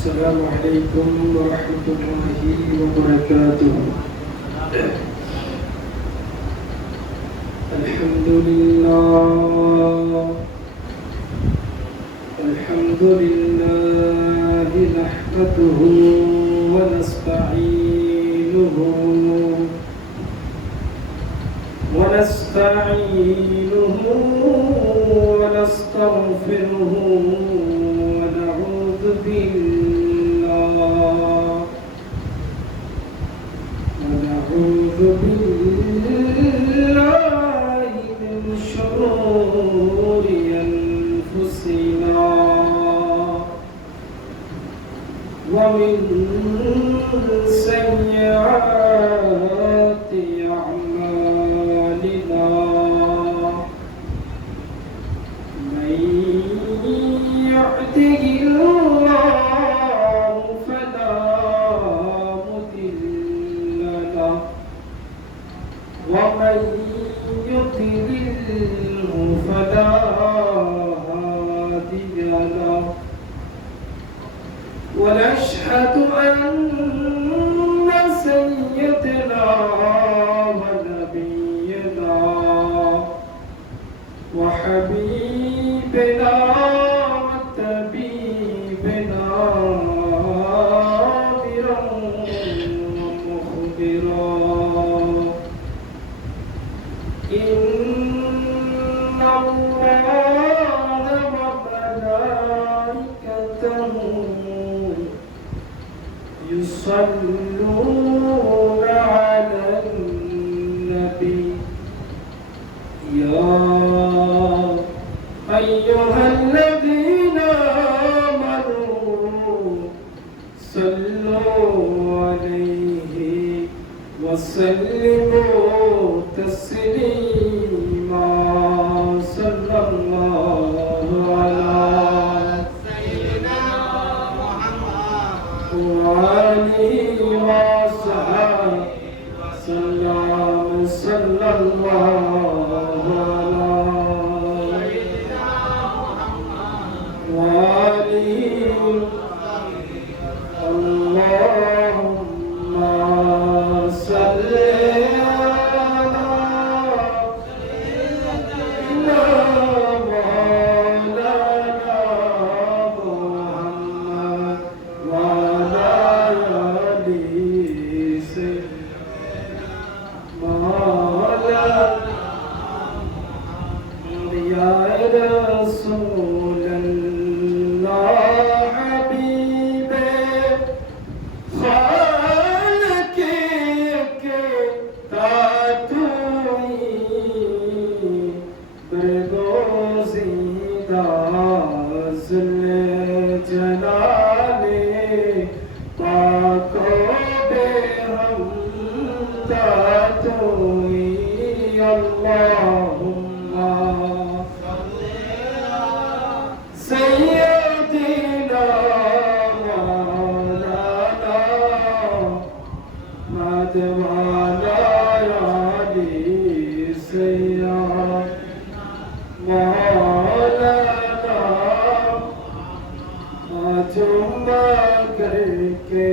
السلام عليكم ورحمة الله وبركاته. الحمد لله نحمده ونستعينه ونستغفره ونعوذ بالله من شرور أنفسنا ومن سيئات أعمالنا. من يهده الله فلا مضل له ومن يضلله فلا هادي له. ونشهد أن سيدنا ونبينا وحبيبنا وطبيبنا آمرا ومخبرا إن الله وملائكته يصلون على النبي يا أيها الذين آمنوا صلوا عليه وسلموا تسليما. صلى الله على سيدنا محمد وآله وصحبه وسلم. صلى الله على سيدنا محمد وآله اللهم صل على سيدنا مولانا محمد وعلى آله سيدنا مولانا يا رسول الله حبيبي خالق के तातुई बरदोज़ीदा ज़ुल्ले जलाले पाको बेहम तातुई. अल्लाहुम्मा सय्यदिना मौलाना मदवाना याली सय्यद मौलाना जुम्मा करके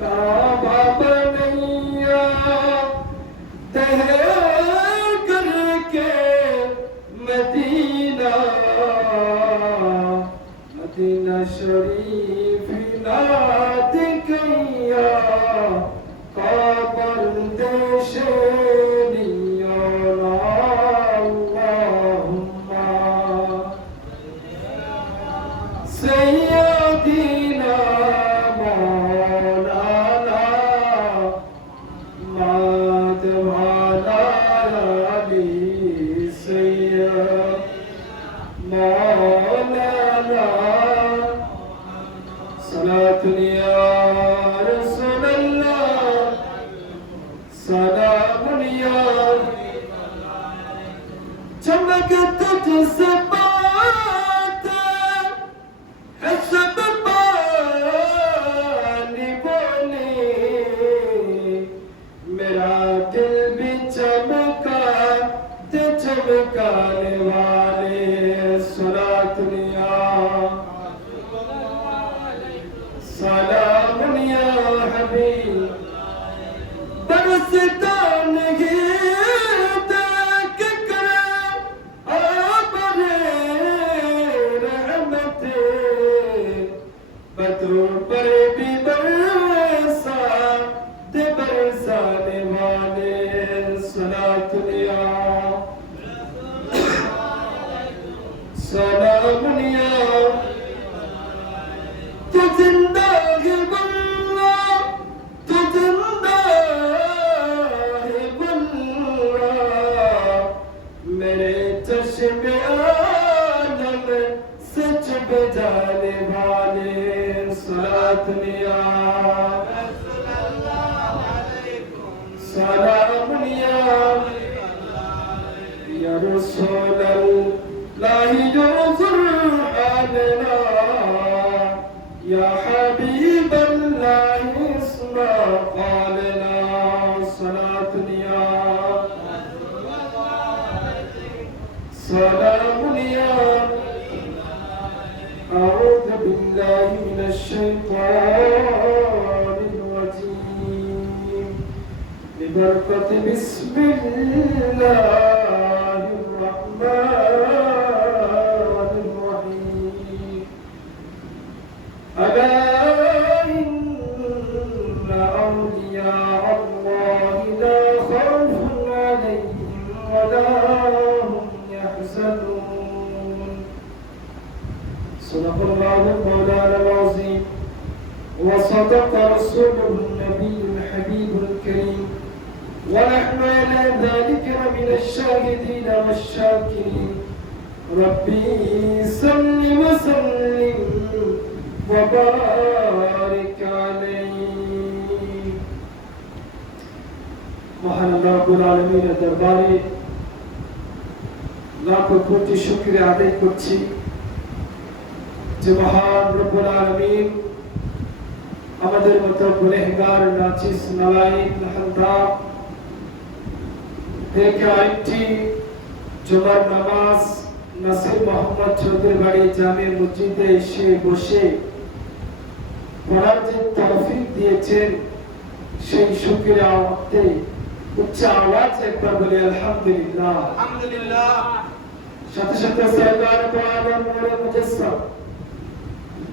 काबा बनैया तह करके मदीना मदीना शरीफ नाद गैया काबर देशे नियाला. अल्लाहुम्मा सय्यदिना मौलाना मदवाना याली सय्यद मौलाना. सलातुन या रसूलल्लाह सलामुन या चमक तुझसे बात है सब बात जाने वाले सलात लिया सलाम लिया या रसूल अल्लाह जो ज़ुरआनना या हबीब अल्लाह इस्मा क़ालना सलात लिया सलाम लिया أعوذ بالله من الشيطان الرجيم ببركة بسم الله الرحمن الرحيم ألا إن أولياء الله لا خوف عليهم ولا هم يحزنون صدق الله مولانا العظيم وصدق رسوله النبي الحبيب الكريم ونحن على ذلك من الشاهدين والشاكرين ربي صل وسلم وبارك عليه মহান আল্লাহ রাব্বুল আলামিনের দরবারে লাখ কোটি শুকরিয়া আদায় করছি যে মহান রব্বুল আলামিন আমাদের মতো গুনাহগার নাচিস নালায়েক নাহান্দা থেকে আরেকটি জুমার নামাজ নাসির মোহাম্মদ চৌধুরী বাড়ি জামে মসজিদে এসে বসে পড়ার যে তৌফিক দিয়েছেন সেই শুকরিয়া ওয়াক্তে উচ্চ আওয়াজ একবার বলি আলহামদুলিল্লাহ আলহামদুলিল্লাহ সাথে সাথে সরকার তো আলম নূরে মুজাসসাম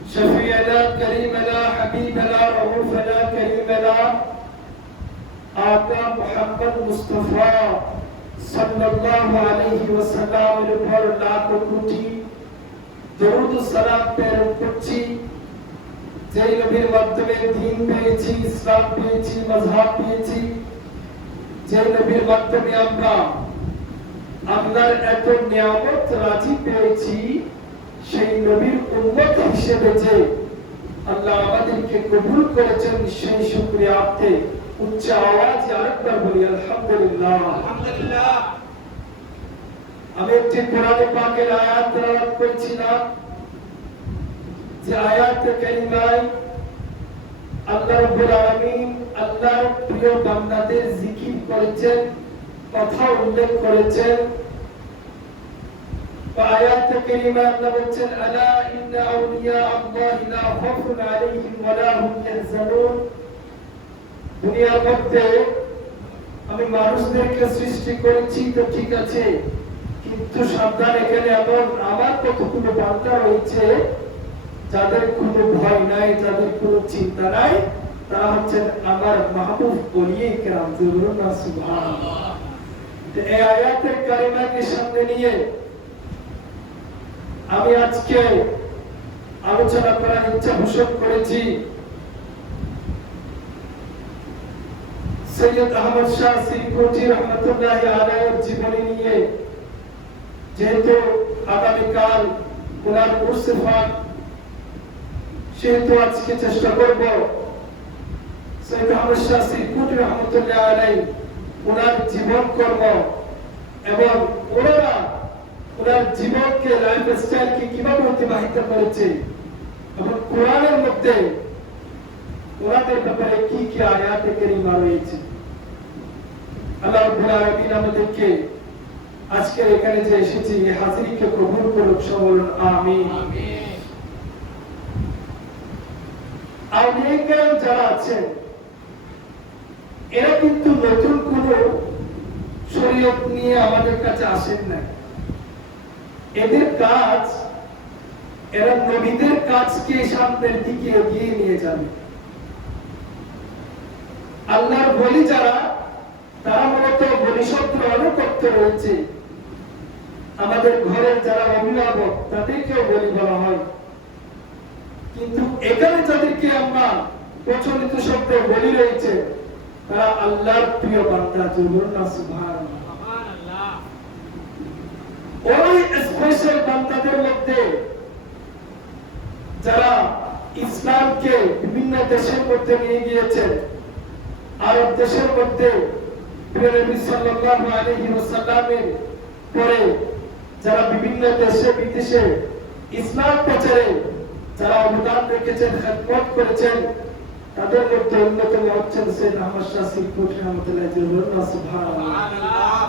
شفيعنا كريمنا حبيبنا رؤوفنا كريمنا آقا محمد مصطفى صلى الله عليه وسلم पर लाखों कोटि दरूद ও সালাম প্রেরণ করছি যেই নবীর মাধ্যমে দ্বীন পেয়েছি ইসলাম পেয়েছি মাযহাব পেয়েছি যেই নবীর মাধ্যমে আমরা আল্লাহর এত নিয়ামত রাজি পেয়েছি সেই নবীর উম্মত হিসেবে যে আল্লাহ আমাদেরকে কবুল করেছেন সেই শুকরিয়া আতে উচ্চ আওয়াজে আরেকবার বলি আলহামদুলিল্লাহ আলহামদুলিল্লাহ আমি একটি কোরআনে পাকের আয়াত তেলাওয়াত করছিলাম যে আয়াতে কারিমায় আল্লাহ রাব্বুল আলামিন আল্লাহর প্রিয় বান্দাদের জিকির করেছেন কথা উল্লেখ করেছেন آيات كريمة نبتن ألا إن أولياء الله لا خوف عليهم ولا هم يحزنون দুনিয়ার মধ্যে আমি মানুষদেরকে সৃষ্টি করেছি তো ঠিক আছে কিন্তু সাবধান এখানে আমার কতগুলো বান্দা রয়েছে যাদের কোনো ভয় নাই যাদের কোনো চিন্তা নাই তারা হচ্ছেন আমার মাহবুব ওলিয়ে কেরাম বলুন না সুবহানাল্লাহ এই আয়াতের কারিমাকে সামনে নিয়ে আমি আজকে আলোচনা করার ইচ্ছা পোষণ করেছি সৈয়দ আহমদ শাহ সিরকুটি রহমতুল্লাহি আলাইহির জীবনী নিয়ে যেহেতু আগামীকাল ওনার উরসে পাক সেহেতু আজকে চেষ্টা করব সৈয়দ আহমদ শাহ সিরকুটি রহমতুল্লাহি আলাইহি ওনার জীবন কর্ম এবং ওনার জীবনকে লাইফ স্টাইলকে কিভাবে অতিবাহিত করেছে এবং কোরআনের মধ্যে ওনাদের ব্যাপারে কি কি আয়াতে কারিমা রয়েছে আল্লাহ রাব্বুল আলামিন আমাদেরকে আজকে এখানে যে এসেছি এই হাজিরিকে কবুল করুক বলুন আমিন আমিন আউলিয়া কেরাম যারা আছেন এরা কিন্তু নতুন কোনো শরীয়ত নিয়ে আমাদের কাছে আসেন না এদের কাজ এরা নবীদের কাজকে সামনের দিকে এগিয়ে নিয়ে যাবে আল্লাহর বলি যারা তারা মূলত বলিশব্দ অনুকর্ত রয়েছে আমাদের ঘরের যারা অভিভাবক তাদেরকেও বলি বলা হয় কিন্তু এখানে যাদেরকে আমরা প্রচলিত শব্দে বলি রয়েছে তারা আল্লাহর প্রিয় বান্দা বলুন না সুবহানাল্লাহ ওই স্পেশাল বান্দাদের মধ্যে যারা ইসলামকে বিভিন্ন দেশের মধ্যে নিয়ে গিয়েছেন, আরব দেশের মধ্যে প্রিয় নবী সাল্লাল্লাহু আলাইহি ওয়াসাল্লামের পরে যারা বিভিন্ন দেশে বিদেশে ইসলাম প্রচারে যারা অবদান রেখেছেন, খেদমত করেছেন, তাদের মধ্যে অন্যতম হচ্ছেন সৈয়দ আহমদ শাহ সিরকুটি রাহমাতুল্লাহি আলাইহি। সুবহানাল্লাহ।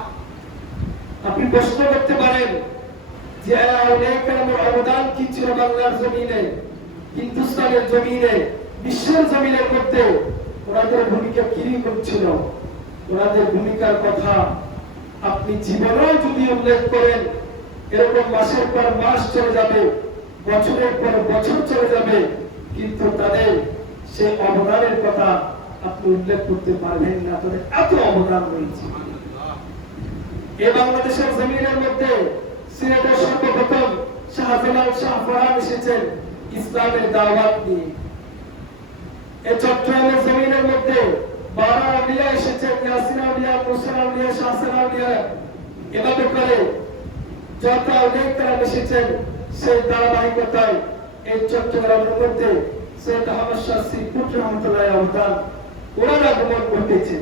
আপনি প্রশ্ন করতে পারেন যে আউলিয়া কেরামের অবদান কি ছিল বাংলার জমিনে, হিন্দুস্তানের জমিনে, বিশ্বের জমিনের মধ্যে ওনাদের ভূমিকা কিরকম ছিল? ওনাদের ভূমিকার কথা আপনি জীবনেও যদি উল্লেখ করেন, এরকম মাসের পর মাস চলে যাবে, বছরের পর বছর চলে যাবে, কিন্তু তাদের সেই অবদানের কথা আপনি উল্লেখ করতে পারবেন না। তাদের এত অবদান রয়েছে। এই বাংলাদেশের জমিনের মধ্যে সিলেটে সর্বপ্রথম শাহজালাল শাহ ফরহাদ এসেছেন ইসলামের দাওয়াত নিয়ে। এই চট্টগ্রামের জমিনের মধ্যে 12 আউলিয়া এসেছেন, ইয়াসিন আউলিয়া, মুসা আউলিয়া, শাহসান আউলিয়া, এভাবে করে যত আউলিয়া কেরাম এসেছেন, সেই ধারাবাহিকতায় এই চট্টগ্রামের মধ্যে সৈয়দ আহমদ শাহ সিরকুটি রাহমাতুল্লাহি আলাইহি ওনার আগমন ঘটেছে।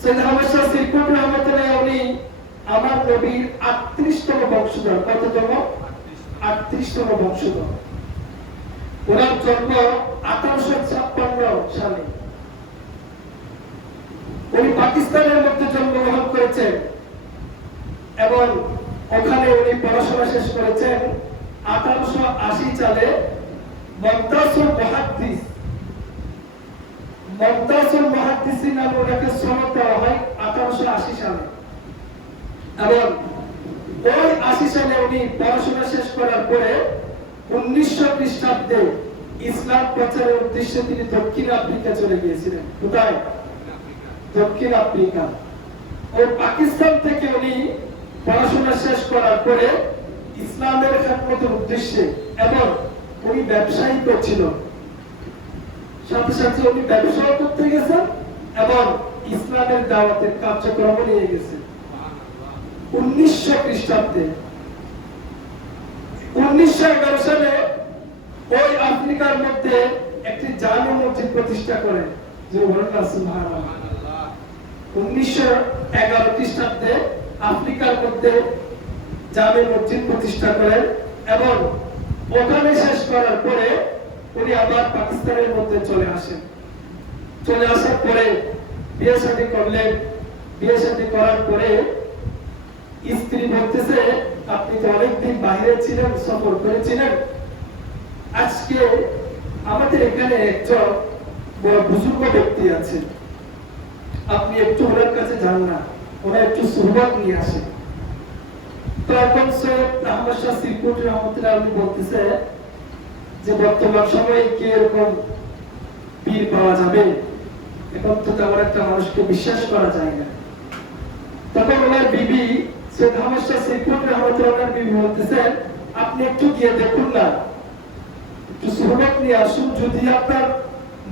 সৈয়দ আহমদ শাহ সিরকুটি রাহমাতুল্লাহি আলাইহি আমার নবীর 38তম বংশধর। কততম? 38তম বংশধর। ওনার জন্ম 1856 সালে। উনি পাকিস্তানের মধ্যে জন্মগ্রহণ করেছেন এবং ওখানে উনি পড়াশোনা শেষ করেছেন 1880 সালে। মুমতাজুল মুহাদ্দিস নামে ওনাকে সনদ দেওয়া হয় 1880 সালে। এবং ওই 80 সালে উনি পড়াশোনা শেষ করার পরে 1900 খ্রিস্টাব্দে ইসলাম প্রচারের উদ্দেশ্যে তিনি দক্ষিণ আফ্রিকা চলে গিয়েছিলেন। কোথায়? দক্ষিণ আফ্রিকা। ওই পাকিস্তান থেকে উনি পড়াশোনা শেষ করার পরে ইসলামের খেদমতের উদ্দেশ্যে, এবং উনি ব্যবসায়ী ছিল, সাথে সাথে উনি ব্যবসাও করতে গেছেন এবং ইসলামের দাওয়াতের কার্যক্রম নিয়ে গেছেন। 1900 খ্রিস্টাব্দে 1911 সালে ওই আফ্রিকার মধ্যে একটি জামে মসজিদ প্রতিষ্ঠা করেন। যে বলেন না সুবহানাল্লাহ। 1911 খ্রিস্টাব্দে আফ্রিকার মধ্যে জামে মসজিদ প্রতিষ্ঠা করেন এবং ওখানে শেষ করার পরে উনি আবার পাকিস্তানের মধ্যে চলে আসেন। চলে আসার পরে বিয়ে শাদী করলেন। বিয়ে শাদী করার পরে স্ত্রী বলতেছে, আপনি তো অনেকদিন বাইরে ছিলেন, সফর করেছিলেন, আজকে আমাদের এখানে একজন বড় বুজুর্গ ব্যক্তি আছে, আপনি একটু ওনার কাছে যান না, ওনার একটু সুহবত নিয়ে আসেন। তখন সৈয়দ আহমদ শাহ সিরকুটি রাহমাতুল্লাহি আলাইহি বলতেছে যে বর্তমান সময়ে কি এরকম পীর পাওয়া যাবে? এখন তো তেমন একটা মানুষকে বিশ্বাস করা যায় না। তখন ওনার বিবি সৈয়দ আহমদ শাহ সিরকুটি রাহমাতুল্লাহি আলাইহি বিবি বলতেছেন, আপনি একটু গিয়ে দেখুন না, একটু সুহবত নিয়ে আসুন, যদি আপনার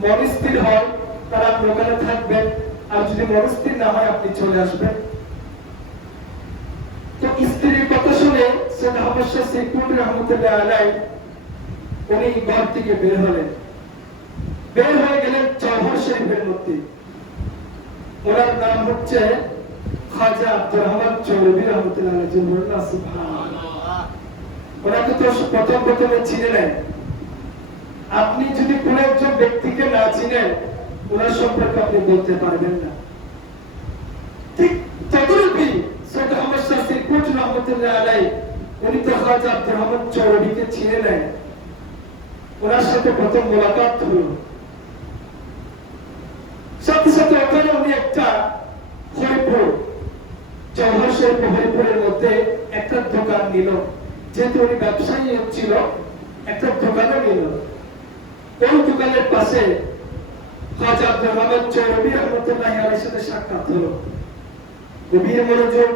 মন স্থির হয় তাহলে আপনি ওখানে থাকবেন, আর যদি মন স্থির না হয় আপনি চলে আসবেন। তো স্ত্রীর কথা শুনে সৈয়দ আহমদ শাহ সিরকুটি রাহমাতুল্লাহি আলাইহি উনি ঘর থেকে বের হলেন। বের হয়ে গেলেন জওহর শরীফের মধ্যে। ওনার নাম হচ্ছে খাজা আব্দুর রহমান চৌধুরী রাহমাতুল্লাহি আলাইহি। সুবহানাল্লাহ। ওনাকে তো প্রথমে চিনে নেন। আপনি যদি কোন একজন ব্যক্তিকে না চিনেন, ওনার সম্পর্কে আপনি বলতে পারবেন না। ঠিক তদরূপই সৈয়দ আহমদ শাহ সিরকুটি রাহমাতুল্লাহি আলাইহি উনি তো খাজা আব্দুর রহমান চৌধুরীকে চিনে নেন। ওনার সাথে প্রথম মোলাকাত হলো। সাথে সাথে ওখানে উনি একটা হরিপুর, জওহর শরীফ হরিপুরের মধ্যে একটা দোকান নিল। যেহেতু উনি ব্যবসায়ী ছিল, একটা দোকানও নিল। ওই দোকানের পাশে খাজা আব্দুর রহমান চৌধুরী রাহমাতুল্লাহি আলাইহির সাথে সাক্ষাৎ হলো। গভীর মনোযোগ।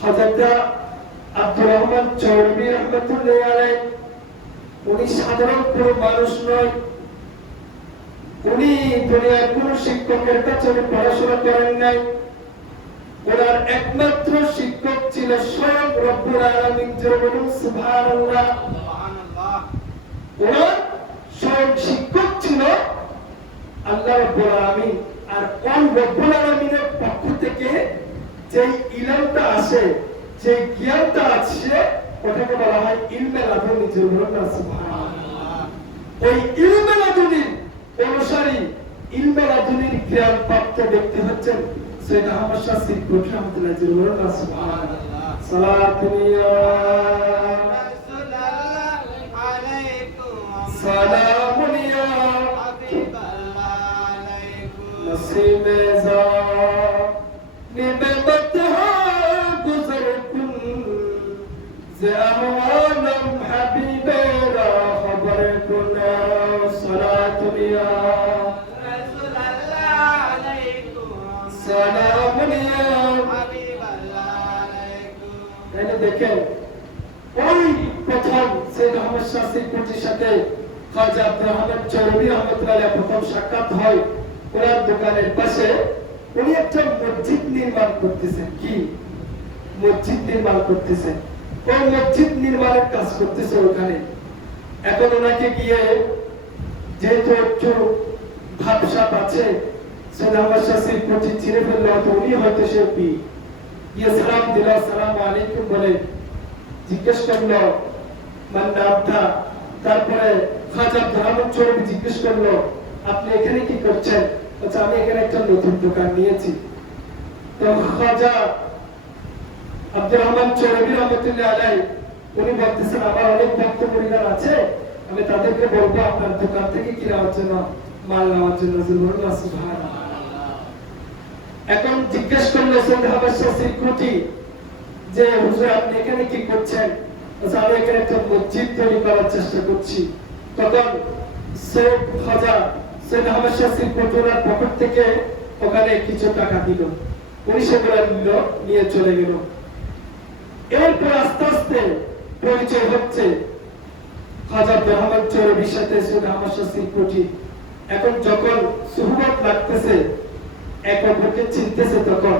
খাজা আব্দুর রহমান চৌধুরী রাহমাতুল্লাহি আলাইহি উনি সাধারণ কোনো মানুষ নয়। উনি দুনিয়ার কোন শিক্ষকের কাছে পড়াশোনা করেন নাই। ওনার একমাত্র শিক্ষক ছিল স্বয়ং রব্বুল আলামিন। জোরে বলুন সুবহানাল্লাহ। ওনার স্বয়ং শিক্ষক ছিল আল্লাহ রব্বুল আলামিন। আর কোন রব্বুল আলামিনের পক্ষ থেকে যে ইলমটা আসে, যে জ্ঞানটা আসে, ওটাকে বলা হয় ইলমে লাদুনি। জোরে বলুন সুবহানাল্লাহ। ওই ইলমে লাদুনির অনুসারী, ইলমে লাদুনির জ্ঞান প্রাপ্ত ব্যক্তি হচ্ছেন সৈয়দ আহমদ শাহ সিরকুটি রাহমাতুল্লাহ। জোরে বলুন সুবহানাল্লাহ। সালাতুন ইয়া রাসূলুল্লাহ আলাইকুম, সালামুন ইয়া হাবিবাল্লাহ আলাইকুম, নসিবে যা নিমত হা গুজর কুন যে আহওয়ালম হাবিবেরা খবর কুন। সালাতুন ইয়া রাসূলুল্লাহ আলাইকুম, সালামুন ইয়া হাবিবাল্লাহ আলাইকুম। তাহলে দেখেন, ওই প্রথম সৈয়দ আহমদ শাহ সিরকুটির সাথে খাজা আব্দুর রহমান চৌধুরী রহমাতুল্লাহ আলাইহি প্রথম সাক্ষাৎ হয়। ওনার দোকানের পাশে উনি একটা মসজিদ নির্মাণ করতেছেন। কি মসজিদ নির্মাণ করতেছেন? ওই মসজিদ নির্মাণের কাজ করতেছে ওখানে। এখন ওনাকে গিয়ে, যেহেতু একটু ভাবসাপ আছে, সৈয়দ আহমদ শাহ সিরকুটি চিনে ফেললে হয়তো উনি হয়তো সে গিয়ে সালাম দিল, আসসালামু আলাইকুম বলে জিজ্ঞেস করলো মানে নামটা। তারপরে খাজা আব্দুর রহমান চৌধুরী জিজ্ঞেস করলো, আপনি এখানে কি করছেন? আচ্ছা, আমি এখানে একটা নতুন দোকান নিয়েছি। তো খাজা আব্দুর রহমান চৌধুরী রহমাতুল্লাহ আলাইহি উনি বলতেছেন, আমার অনেক ভক্ত পরিবার আছে, আমি তাদেরকে বলবো আপনার দোকান থেকে কি নেওয়ার জন্য, মাল নেওয়ার জন্য। সুবহানাল্লাহ। এখন জিজ্ঞেস করলো সৈয়দ আহমদ শাহ সিরকুটি যে হুজুর আপনি এখানে কি করছেন? আচ্ছা, আমি এখানে একটা মসজিদ তৈরি করার চেষ্টা করছি। তখন সৈয়দ খাজা সৈয়দ আহমদ শাহ সিরকুটির পকেট থেকে ওখানে কিছু টাকা দিল। উনি সেগুলো নিয়ে চলে গেল। এরপর আস্তে আস্তে পরিচয় হচ্ছে খাজা আব্দুর রহমান চৌধুরীর সাথে সৈয়দ আহমদ শাহ সিরকুটি। এখন যখন সুহবত লাগতেছে, এক অপরকে চিনতেছে, তখন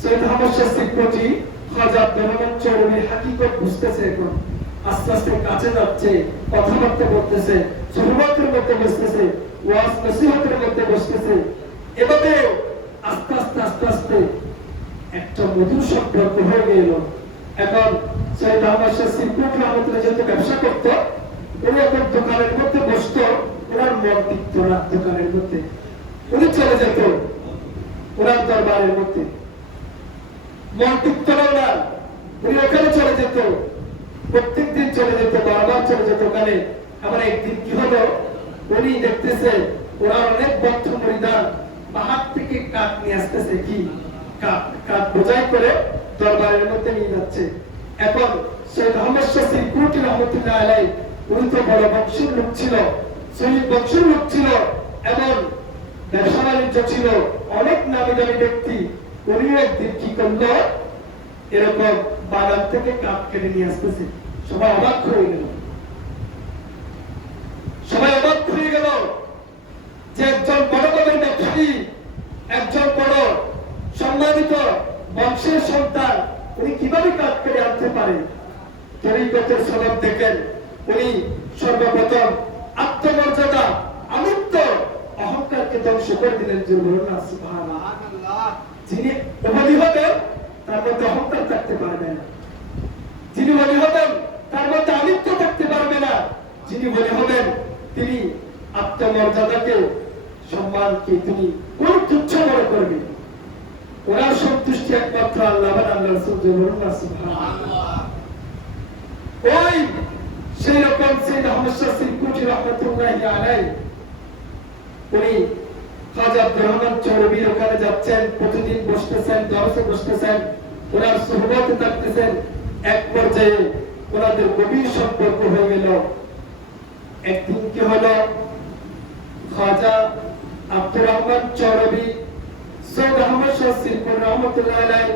সৈয়দ আহমদ শাহ সিরকুটি খাজা আব্দুর রহমান চৌধুরীর হাকিকত বুঝতেছে। এখন আস্তে আস্তে কাছে যাচ্ছে, কথাবার্তা বলতেছে, সুহবতের মধ্যে বসতেছে, ওয়াজ নসিহতের মধ্যে বসতেছে। এভাবে আস্তে আস্তে আস্তে আস্তে একটা মধুর সম্পর্ক হয়ে গেল। এখন সৈয়দ আহমদ শাহ সিরকুটি রহমাতুল্লাহ যেহেতু ব্যবসা করত, উনি এখন দোকানের মধ্যে বসত, ওনার মন টিকত না দোকানের মধ্যে। উনি চলে যেত ওনার দরবারের মধ্যে, মন টিকত না ওনার, উনি ওখানে চলে যেত, প্রত্যেকদিন চলে যেত, বারবার চলে যেত ওখানে। আবার একদিন কি হলো, উনি দেখতেছে ওনার অনেক ভক্ত মুরিদান পাহাড় থেকে কাঠ নিয়ে আসতেছে। কি কাঠ বোঝাই করে দরবারের মধ্যে নিয়ে যাচ্ছে। এখন সৈয়দ আহমদ শাহ সিরকুটি রহমাতুল্লাহ আলাইহি উনি তো বড় বংশের লোক ছিল, শহীদ বংশের লোক ছিল, এবং ব্যবসা বাণিজ্য ছিল, অনেক নামি দামি ব্যক্তি। উনি একদিন কি করলো, এরকম বাগান থেকে কাঠ কেটে নিয়ে আসতেছে। সবাই অবাক হয়ে গেল, সবাই অবাক হয়ে গেল যে একজন বড় বড় ব্যবসায়ী, একজন বড় সম্মানিত বংশের সন্তান, উনি কিভাবে কাঠ কেটে আনতে পারে। তরিকতের সনদ দেখেন, উনি সর্বপ্রথম আত্মমর্যাদা, আমিত্ব, অহংকারকে ধ্বংস করে দিলেন। যে বলুন না সুবহানাল্লাহ। যিনি ওলি হবেন তার মধ্যে অহংকার থাকতে পারবে না, যিনি ওলি হবেন তার মধ্যে আমিত্ব থাকতে পারবে না, যিনি ওলি হবেন তিনি আত্মমর্যাদাকে, সম্মানকে তিনি কোন তুচ্ছ মনে করবেন। ওনার সন্তুষ্টি একমাত্র আল্লাহ, আল্লাহ রাসূল। যে বলুন না সুবহানাল্লাহ। ওই সেই রকম সৈয়দ আহমদ শাহ সিরকুটি রহমাতুল্লাহি আলাইহি উনি খাজা আব্দুর রহমান চৌধুরীর ওখানে যাচ্ছেন, প্রতিদিন বসতেছেন, দরসে বসতেছেন, ওনার সুহবতে থাকতেছেন। এক পর্যায়ে ওনাদের গভীর সম্পর্ক হয়ে গেল। একদিন কি হলো, খাজা আব্দুর রহমান চৌধুরী সৈয়দ আহমদ শাহ সিরকুটি রহমাতুল্লাহ আলাইহি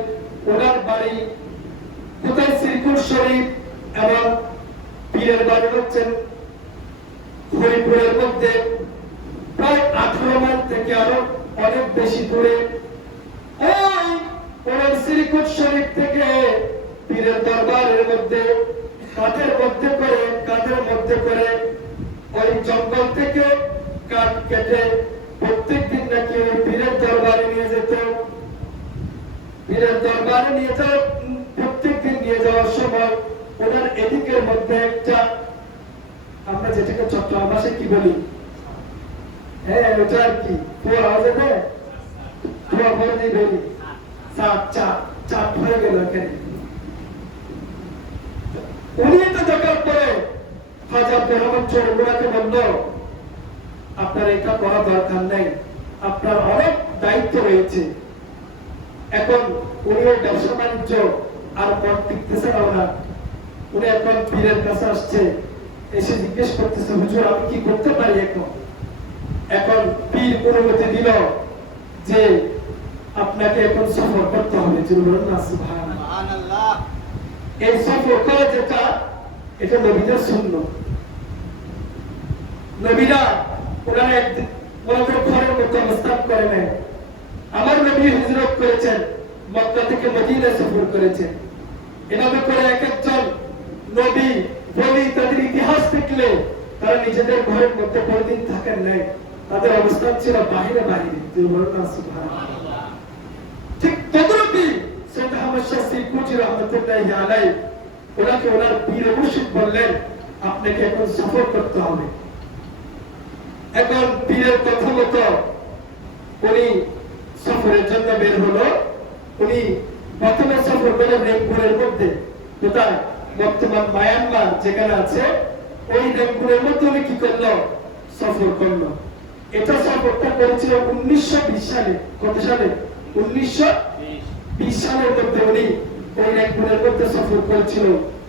ওনার বাড়ি কোথায়? সিরকুট শরীফ, এবং পীরের বাড়ি হচ্ছেন হরিপুরের মধ্যে, প্রায় 18 মাইল থেকে আরো অনেক বেশি দূরে। ওই শ্রীকুট শরীফ থেকে পীরের দরবারের মধ্যে কাঁধের মধ্যে করে ওই জঙ্গল থেকে কাঠ কেটে প্রত্যেকদিন নাকি ওই পীরের দরবারে নিয়ে যেত। পীরের দরবারে প্রত্যেকদিন নিয়ে যাওয়ার সময় ওনার এদিকের মধ্যে একটা, আমরা যেটাকে চট্টগ্রাম ভাষায় কি বলি, হ্যাঁ ওটা আর কি বলি চাট হয়ে গেল এখানে। উনি এটা দেখার পরে হাজার রহমান চৌধুরীকে বলল, আপনার এটা করা দরকার নেই, আপনার অনেক দায়িত্ব রয়েছে। এখন উনি ওই ব্যবসা বাণিজ্য আর মন টিকতেছে না ওনার। উনি এখন পীরের কাছে আসছে, এসে জিজ্ঞেস করতেছে, হুজুর আমি কি করতে পারি এখন পীর অনুমতি দিল যে আপনাকে এখন সফর করতে হবে। সুবহানাল্লাহ। এই সফর করা যেটা এটা নবীদের সুন্নাত। নবীরা ওনাদের ঘরের মধ্যে অবস্থান করে নাই। আমার নবী হিজরত করেছেন, মক্কা থেকে মদিনা সফর করেছেন। এভাবে করে এক একজন নবী বলি তাদের ইতিহাস দেখলে তারা নিজেদের ঘরের মধ্যে কোনদিন থাকেন নাই, তাদের অবস্থান ছিল বাহিরে। ঠিক তদরূপই সৈয়দ আহমদ শাহ শ্রীকুটি রহমাতুল্লাহি আলাইহি ওনাকে ওনার পীর মুর্শিদ বললেন, আপনাকে এখন সফর করতে হবে। এখন পীরের কথা মতো উনি সফরের জন্য বের হলো। উনি প্রথমে সফর করলেন রেঙ্গুনের মধ্যে, কোথায় বর্তমান মায়ানমার যেখানে আছে, ওই রেঙ্গুনের মধ্যে উনি কি করলো, সফর করলো। এটা সফরটা করেছিল 1920 সালে। কত সালে? 1920 সালের মধ্যে উনি ওই রেঙ্গুনের মধ্যে সফর করেছিল।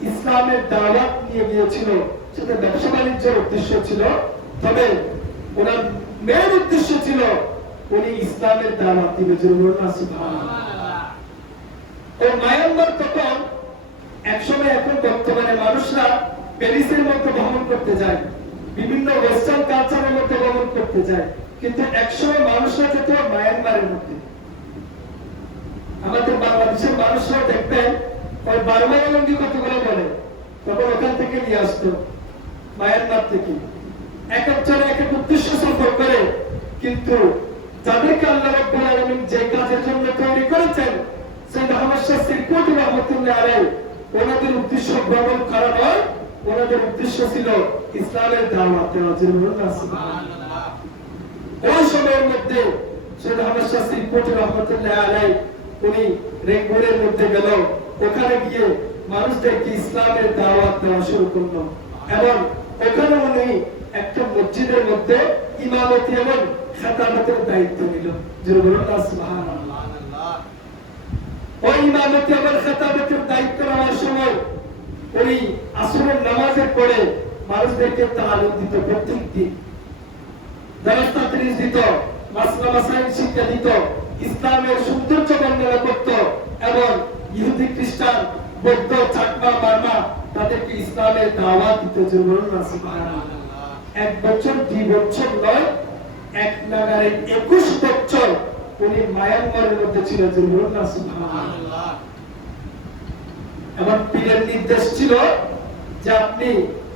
ইসলামের দাওয়াত নিয়ে গিয়েছিল, সেটা ব্যবসা বাণিজ্যের উদ্দেশ্য ছিল, তবে ওনার মেন উদ্দেশ্য ছিল উনি ইসলামের দাওয়াত দিবে। ও মায়ানমার তখন একসময়, এখন বর্তমানে মানুষরা প্যারিসের মধ্যে ভ্রমণ করতে যায়, বিভিন্ন ওয়েস্টার্ন কালচারের মধ্যে ভ্রমণ করতে যায়, কিন্তু একসময় মানুষরা যেত মায়ানমারের মধ্যে। আমাদের বাংলাদেশের মানুষরা দেখবেন ওই বারমায় লঙ্গি কতগুলো বলে, তখন ওখান থেকে নিয়ে আসতো মায়ানমার থেকে। এক একজন এক এক উদ্দেশ্য সফর করে, কিন্তু যাদেরকে আল্লাহ রাব্বুল আলামিন যে কাজের জন্য তৈরি করেছেন, সৈয়দ আহমদ শাহ শ্রীকুটি রহমাতুল্লাহি আলাইহি ওনাদের উদ্দেশ্য ভ্রমণ করা নয়, ওনাদের উদ্দেশ্য ছিল ইসলামের দাওয়াত দেওয়া। সুবহানাল্লাহ। ওই সময়ের মধ্যে সৈয়দ আহমদ শাহ শ্রীকুটি রহমাতুল্লাহি আলাইহি উনি রেঙ্গুনের মধ্যে গেল, ওখানে গিয়ে মানুষদেরকে ইসলামের দাওয়াত দেওয়া শুরু করলো। এবং ওখানে উনি একটা মসজিদের মধ্যে ইমামতি এবং খাতামতের দায়িত্ব নিল। সুবহানাল্লাহ। ওই ইমামতি এবং খাতামতের দায়িত্ব নেওয়ার সময় উনি আসরের নামাজের পরে মানুষদেরকে তালিম দিত, প্রত্যেক দিন দারস তাদরিস দিত, মাসলা মাসাইল শিক্ষা দিত, ইসলামের সৌন্দর্য বর্ণনা করত, এবং ইহুদি খ্রিস্টান বৌদ্ধ চাকমা বার্মা তাদেরকে ইসলামের দাওয়াত দিত। সুবহানাল্লাহ। 1 বছর 2 বছর নয়, এক নাগারে 21 বছর উনি মায়ানমারের মধ্যে ছিলেন। সুবহানাল্লাহ। এবং পীরের নির্দেশ ছিল যে আপনি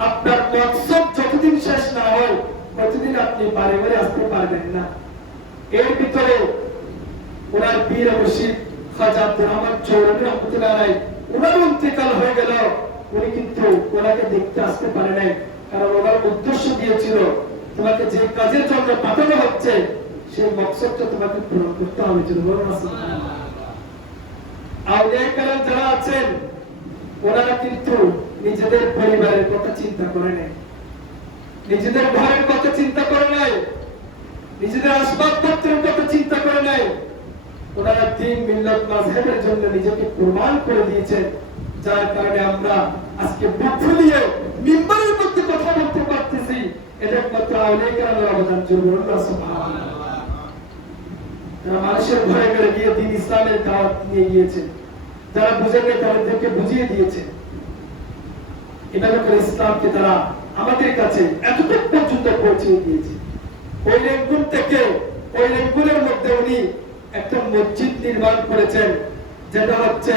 আপনার মকসদ যতদিন শেষ না হয় ততদিন আপনি বাড়ি বাড়ি আসতে পারবেন না। এর ভিতরে ওনার পীর মুর্শিদ খাজা আব্দুর রহমান চৌধুরী রহমাতুল্লাহি আলাইহি ওনার ইন্তেকাল হয়ে গেল। উনি কিন্তু ওনাকে দেখতে আসতে পারে নাই, কারণ ওনার উদ্দেশ্য দিয়েছিল তোমাকে যে কাজের জন্য পাঠানো হচ্ছে সেই মকসদটা তোমাকে পূরণ করতে হবে। আউলিয়া কেরাম যারা আছেন ওনারা কিন্তু নিজেদের পরিবারের কথা চিন্তা করে নাই, নিজেদের ঘরের কথা চিন্তা করে নাই, নিজেদের আসবাবপত্রের কথা চিন্তা করে নাই। ওনারা দ্বীন মিল্লাত মাযহাবের জন্য নিজেকে কুরবান করে দিয়েছেন, যার কারণে আমরা আজকে বুক ফুলিয়ে মিম্বরের মধ্যে কথা বলতে পারতেছি। এটা একমাত্র আউলিয়া কেরামের অবদান। সুবহানাল্লাহ। যারা মানুষের ঘরে ঘরে গিয়ে দ্বীন ইসলামের দাওয়াত নিয়ে গিয়েছে, যারা বুঝে নেই তাদেরকে বুঝিয়ে দিয়েছে। এভাবে করে ইসলামকে তারা আমাদের কাছে এতটুকু পর্যন্ত পৌঁছে দিয়েছে। ওই রেঙ্গুন থেকে, ওই রেঙ্গুনের মধ্যে উনি একটা মসজিদ নির্মাণ করেছেন, যেটা হচ্ছে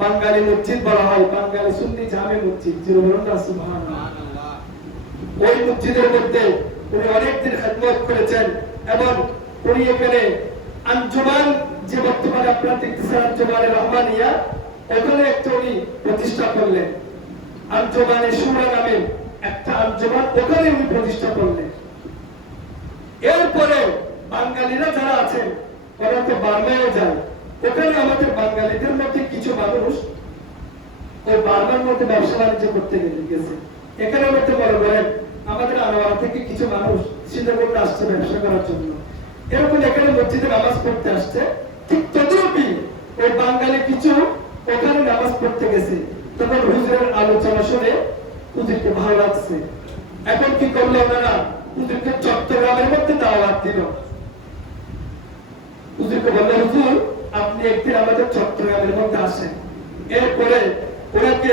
বাঙালি মসজিদ বলা হয়, বাঙালি সুন্নি জামে মসজিদ, সুবহানাল্লাহ। ওই মসজিদের মধ্যে উনি অনেকদিন খেদমত করেছেন এবং উনি এখানে আঞ্জুমান, যে বর্তমানে আপনারা দেখতেছেন আঞ্জুমানে রহমানিয়া, ওখানে একটা উনি প্রতিষ্ঠা করলেন। আঞ্জুমানে শুরা নামে একটা আঞ্জুমান ওখানে উনি প্রতিষ্ঠা করলেন। এরপরে বাঙালিরা যারা আছেন ওরা তো বার্মায় যায়, ওখানে আমাদের বাঙালিদের মধ্যে কিছু মানুষ ওই বার্মার মধ্যে ব্যবসা বাণিজ্য করতে গেছে। এখানে মধ্যে বড় বলেন আমাদের আনোয়ারা থেকে কিছু মানুষ শ্রীনগরে আসছে ব্যবসা করার জন্য, এরকম এখানে মসজিদে নামাজ পড়তে আসছে। ঠিক তদ্রুপই ওই বাঙালি কিছু ওখানে নামাজ পড়তে গেছে। তখন হুজুরের আলোচনা শুনে হুজুরকে ভালো লাগছে। এখন কি করলো ওনারা, হুজুরকে চট্টগ্রামের মধ্যে দাওয়াত দিল। হুজুরকে বললো, হুজুর আপনি একদিন আমাদের চট্টগ্রামের মধ্যে আসেন। এরপরে ওনাকে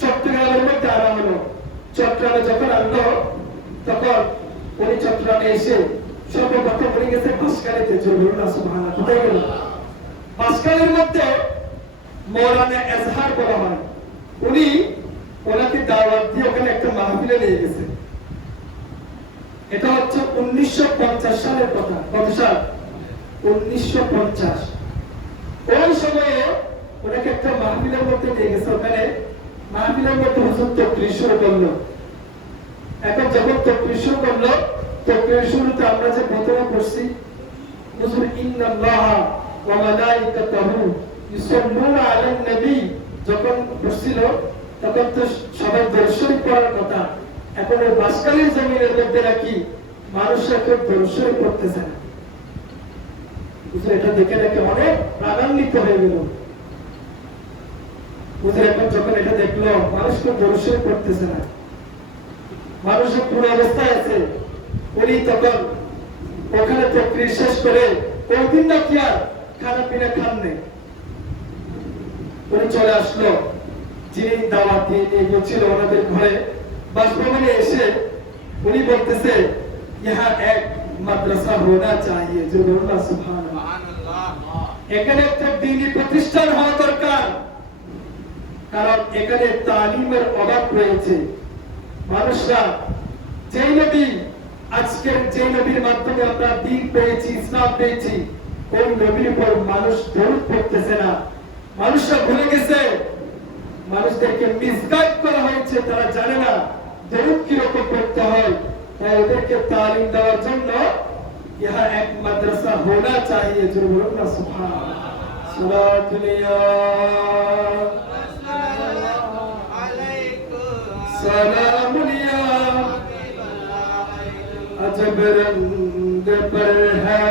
চট্টগ্রামের মধ্যে আনা হলো। চট্টগ্রামে যখন আনলো তখন উনি চট্টগ্রামে এসে সর্বপ্রথম উনি গেছে বাঁশখালীতে। সুবহানাল্লাহ। কোথায় গেল? বাঁশখালীর মধ্যে মৌলানা এজহার বলা হয়, উনি ওনাকে দাওয়াত দিয়ে ওখানে একটা মাহফিলে নিয়ে গেছে। এটা হচ্ছে 1950 সালের কথা। কত সাল? 1950। ওই সময়ে ওনাকে একটা মাহফিলের মধ্যে নিয়ে গেছে। ওখানে মাহফিলের মধ্যে হুজুর তাকরীর শুরু করলো। এখন যখন তাকরীর শুরু করলো, তাকরীর শুরুতে আমরা যে প্রথমে পড়ছি হুজুর ইন্নাল্লাহা ওয়া মালাইকাতাহু ইউসাল্লুনা আলান নবী, যখন পড়ছিল তখন তো সবাই দরুদ শরীফ পড়ার কথা। এখন ওই বাঁশখালীর জমিনের মধ্যে নাকি মানুষরা কেউ দরুদ শরীফ পড়তেছে না। হুজুর এটা দেখে নাকি অনেক রাগান্বিত হয়ে গেল। হুজুর এখন যখন এটা দেখলো মানুষ কেউ দরুদ শরীফ পড়তেছে না, মানুষের পুরো অবস্থায় আছে, উনি তখন ওখানে তাকরীর শেষ করে ওই দিন নাকি আর খানা পিনা খান নেই। উনি চলে আসলো, যিনি দাওয়াত দিয়ে নিয়ে গেছিল ওনাদের ঘরে বাসভবনে এসে উনি বলতেছে, ইহা এক মাদ্রাসা হোনা চাহিয়ে। সুবহানাল্লাহ। এখানে একটা দ্বীনি প্রতিষ্ঠান হওয়া দরকার, কারণ এখানে তালিমের অভাব রয়েছে। মানুষরা যেই নবী, আজকের যে নবীর মাধ্যমে আমরা দ্বীন পেয়েছি, ইসলাম পেয়েছি, ওই নবীর উপর মানুষ দরুদ পড়তেছে না। মানুষরা ভুলে গেছে, মানুষদেরকে মিসগাইড করা হয়েছে, তারা জানে না দরুদ কিরকম পড়তে হয়। তাই ওদেরকে তালিম দেওয়ার জন্য ইহা এক মাদ্রাসা হোনা চাহিয়ে। সুবহানাল্লাহ। সালাতুলিয়া सलामुलिया अजब रंग पर है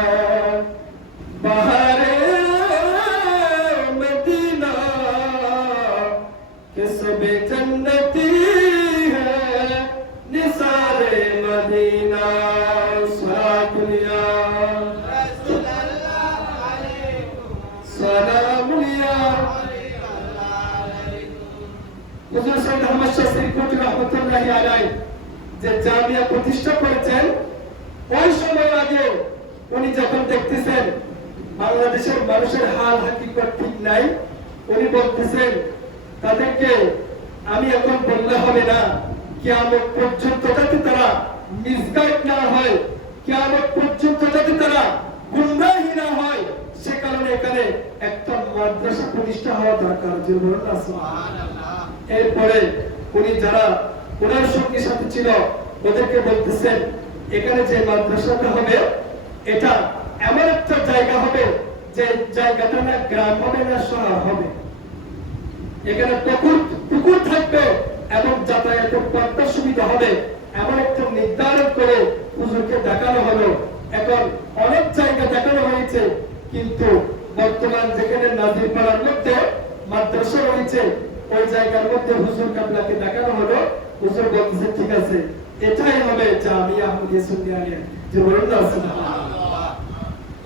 बहारे मदीना कि सब जन्नती है निसारे मदीना। सलामुलिया सलामुलिया হুজুর সৈয়দ আহমদ শাহ সিরকুটি রাহমাতুল্লাহি আলাইহি যে জামিয়া প্রতিষ্ঠা করেছেন, ওই সময় আগে উনি যখন দেখতেছেন বাংলাদেশের মানুষের হাল হাকিকত ঠিক নাই, উনি বলতেছেন তাদেরকে আমি এখন বললে হবে না, কিয়ামত পর্যন্ত যাতে তারা মিসগাইড না হয়, কিয়ামত পর্যন্ত যাতে তারা গুমরাহি না হয়, সে কারণে এখানে একটা মাদ্রাসা প্রতিষ্ঠা হওয়া দরকার। সুবহানাল্লাহ। এরপরে উনি যারা ওনার সঙ্গে সাথে ছিল ওদেরকে বলতেছেন, এখানে যে মাদ্রাসাটা হবে এটা এমন একটা জায়গা হবে যে জায়গাটা না গ্রাম হবে না শহর হবে। এখানে পুকুর থাকবে এবং যাতায়াতের পথটা সুবিধা হবে, এমন একটা নির্ধারণ করে হুজুরকে দেখানো হলো। এখন অনেক জায়গা দেখানো হয়েছে, কিন্তু বর্তমান যেখানে নাজিরপাড়ার মধ্যে মাদ্রাসা রয়েছে ওই জায়গার মধ্যে হুজুর কাবলাকে দেখানো হলো। হুজুর বলতেছে ঠিক আছে, এটাই হবে জামিয়া আহমদিয়া সুন্নিয়া। সুবহানাল্লাহ।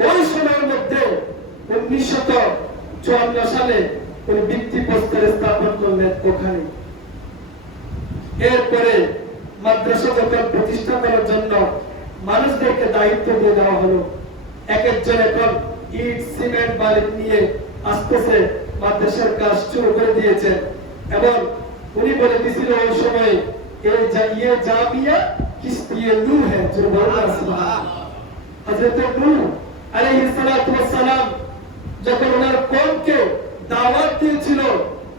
ওই সময়ের মধ্যে 1954 সালে উনি ভিত্তিপ্রস্তর স্থাপন করলেন ওখানে। এরপরে মাদ্রাসা যখন প্রতিষ্ঠা করার জন্য মানুষদেরকে দায়িত্ব দিয়ে দেওয়া হলো, এক একজন এখন ইট সিমেন্ট বালি নিয়ে আসতেছে মাদ্রাসার কাজ শুরু করে দিয়েছেন এবং উনি বলে দিয়েছিল ওই সময় ये जामिया किस्तिये नूह है जो बोलना सुभान हजरत नूह अलैहिस्सलातु वस्सलाम যখন ওনার কওমকে দাওয়াত দিয়েছিল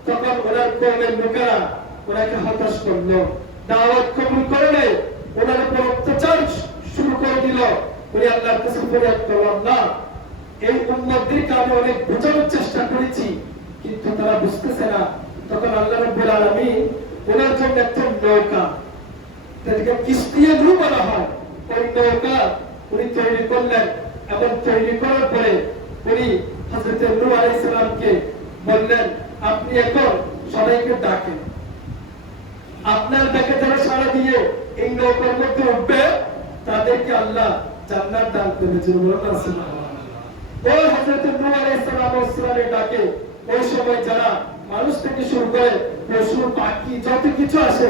তখন ওনার কওমের লোকেরা ওনাকে হতাশ করলো, দাওয়াত কবুল করে নাই, ওনার উপর অত্যাচার শুরু করে দিল। উনি আল্লাহর কাছে ফরিয়াদ করলেন, আল্লাহ এই উম্মতদেরকে আমি অনেক বোঝানোর চেষ্টা করেছি কিন্তু তারা বুঝতেছে না। তখন আল্লাহ রাব্বুল আলামিন ওনার জন্য একটা নৌকা, তাদেরকে কিস্তিয়ে নূহ বলা হয়, ওই নৌকা উনি তৈরি করলেন এবং তৈরি করার পরে উনি হযরত নূহ আলাইহিস সালামকে বললেন, আপনি এখন সবাইকে ডাকেন, আপনার ডাকে যারা সাড়া দিয়ে এই নৌকার মধ্যে উঠবে তাদেরকে আল্লাহ জান্নাত দান করবে। বলুন সুবহানাল্লাহ। ওই হযরত নূহ আলাইহিস সালামের ডাকে ওই সময় যারা মানুষ থেকে শুরু করে পশু পাখি যত কিছু আসে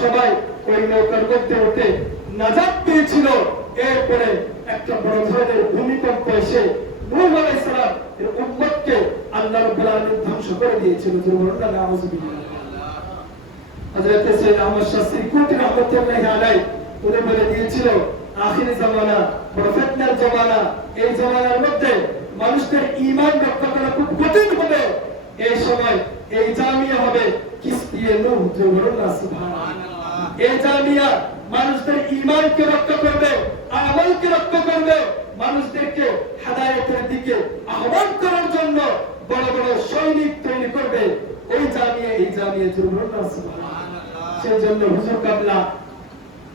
সবাই ওই নৌকার মধ্যে উঠে নাজাত পেয়েছিল। এরপরে একটা বড় ধরনের ভূমিকম্প এসে নূহ আলাইহিস সালাম এর উম্মতকে আল্লাহ রাব্বুল আলামিন ধ্বংস করে দিয়েছিল। বলুন নাউযুবিল্লাহ। হযরত সাইয়েদনা আহমদ শাহ সিরকুটি রাহমাতুল্লাহি আলাইহি উনি বলে দিয়েছিল, আখিরি জামানা বড় ফিতনার জামানা, এই জামানার মধ্যে মানুষদের ঈমান রক্ষা করা খুব কঠিন হবে। এই সময় এই জামিয়া হবে কিস্তিয়ে নূহ। বলুন সুবহানাল্লাহ। এই জামিয়া মানুষদের ঈমানকে রক্ষা করবে, আমলকে রক্ষা করবে, মানুষদেরকে হেদায়েতের দিকে আহ্বান করার জন্য বড় বড় সৈনিক তৈরি করবে। ওই জামিয়া এই জামিয়া। বলুন সুবহানাল্লাহ। সেই জন্য হুজুর কাবলা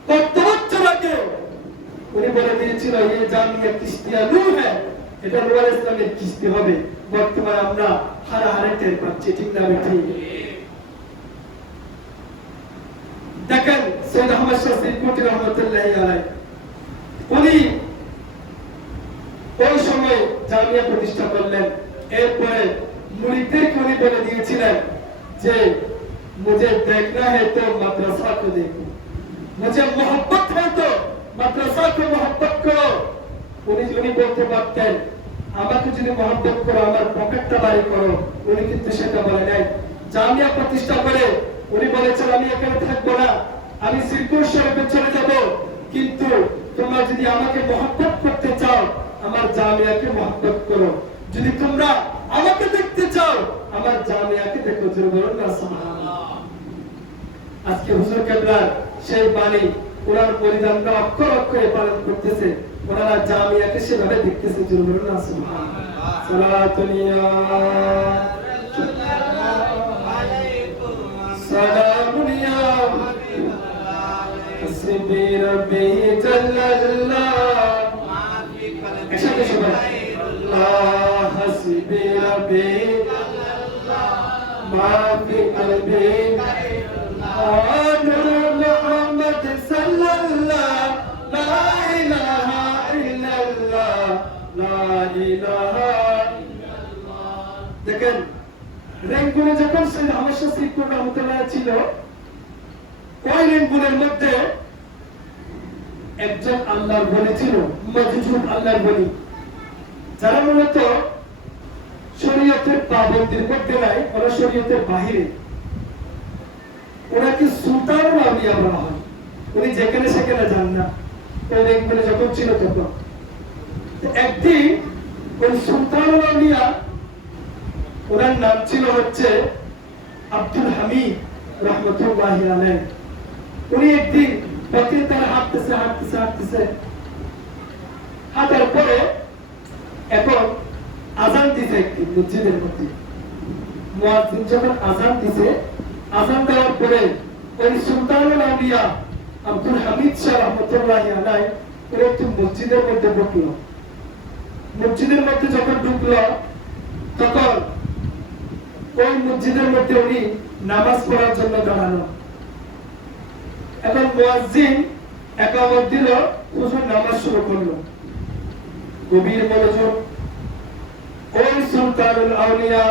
কত বছর আগে উনি বলে দিয়েছিল এই জামিয়া কিস্তিয়া নূহ হ্যায়, এটা নূহ আলাইহিস সালামের কিস্তি হবে। বর্তমানে আমরা হারে টের পাচ্ছি, ঠিক না ঠিক? দেখেন সৈয়দ আহমদ শাহ সিরকুটি রাহমাতুল্লাহি আলাইহি উনি ওই সময় জামিয়া প্রতিষ্ঠা করলেন। এরপরে মুরিদদেরকে উনি বলে দিয়েছিলেন যে मुझे देखना है तो मदरसा को देखो, मुझे मोहब्बत है तो मदरसा को मोहब्बत करो। উনি বলতে পারতেন আমাকে যদি মোহব্বত করো আমার পকেটটা বাড়ি করো, উনি কিন্তু সেটা বলে নাই। জামিয়া প্রতিষ্ঠা করে উনি বলেছেন আমি এখানে থাকবো না, আমি শ্রীপুর শরীফে চলে যাব, কিন্তু তোমরা যদি আমাকে মোহব্বত করতে চাও আমার জামিয়াকে মোহব্বত করো, যদি তোমরা আমাকে দেখতে চাও আমার জামিয়াকে দেখো। বলুন না সুবহানাল্লাহ। আজকে হুজুর কেবলার সেই বাণী ওনার পরিধানটা অক্ষর অক্ষরে পালন করতেছে, ওনারা জামিয়াকে সেভাবে দেখতেছে। বলুন না সুবহানাল্লাহ। সালাতুনিয়া সালামুনিয়া হাসবি রব্বি জাল্লাল্লাহ মাফি আল্লাহ হাসবি রব্বি জাল্লাল্লাহ মাফি কলবি মুহাম্মদ সাল্লাল্লাহ লা ইলাহা ইল্লাল্লাহ লা ইলাহা ইল্লাল্লাহ। দেখেন রেঙ্গুনে যখন সৈয়দ আহমদ শাহ সিরকুটি রাহমাতুল্লাহ ছিল, ওই রেঙ্গুনের মধ্যে একজন আল্লাহর বলি ছিল, মজজুব আল্লাহর বলি, যারা মূলত শরীয়তের পাবন্দির মধ্যে নাই, ওরা শরীয়তের বাহিরে। ওনাকে সুলতানুল আউলিয়া বলা হয়। উনি যেখানে সেখানে যান না, ওই রেঙ্গুনে যখন ছিল তখন। একদিন ওই সুলতানুল আউলিয়া, ওনার নাম ছিল হচ্ছে আব্দুল হামিদ রাহমাতুল্লাহি আলাইহি। উনি একদিন পথে তার হাঁটতেছে, হাঁটার পরে এখন আজান দিছে একটি মসজিদের মধ্যে। মুয়াজ্জিন যখন আজান দিছে, আজান দেওয়ার পরে ওই সুলতানুল আউলিয়া আব্দুল হামিদ শাহ রাহমাতুল্লাহি আলাইহি উনি একটি মসজিদের মধ্যে ঢুকলো। মসজিদের মধ্যে যখন ঢুকলো তখন ওই মসজিদের মধ্যে উনি নামাজ পড়ার জন্য দাঁড়ানো। এখন মুয়াজ্জিন ইকামত দিল, হুজুর নামাজ শুরু করলো। গভীর মনোযোগ। ওই সুলতানুল আউলিয়া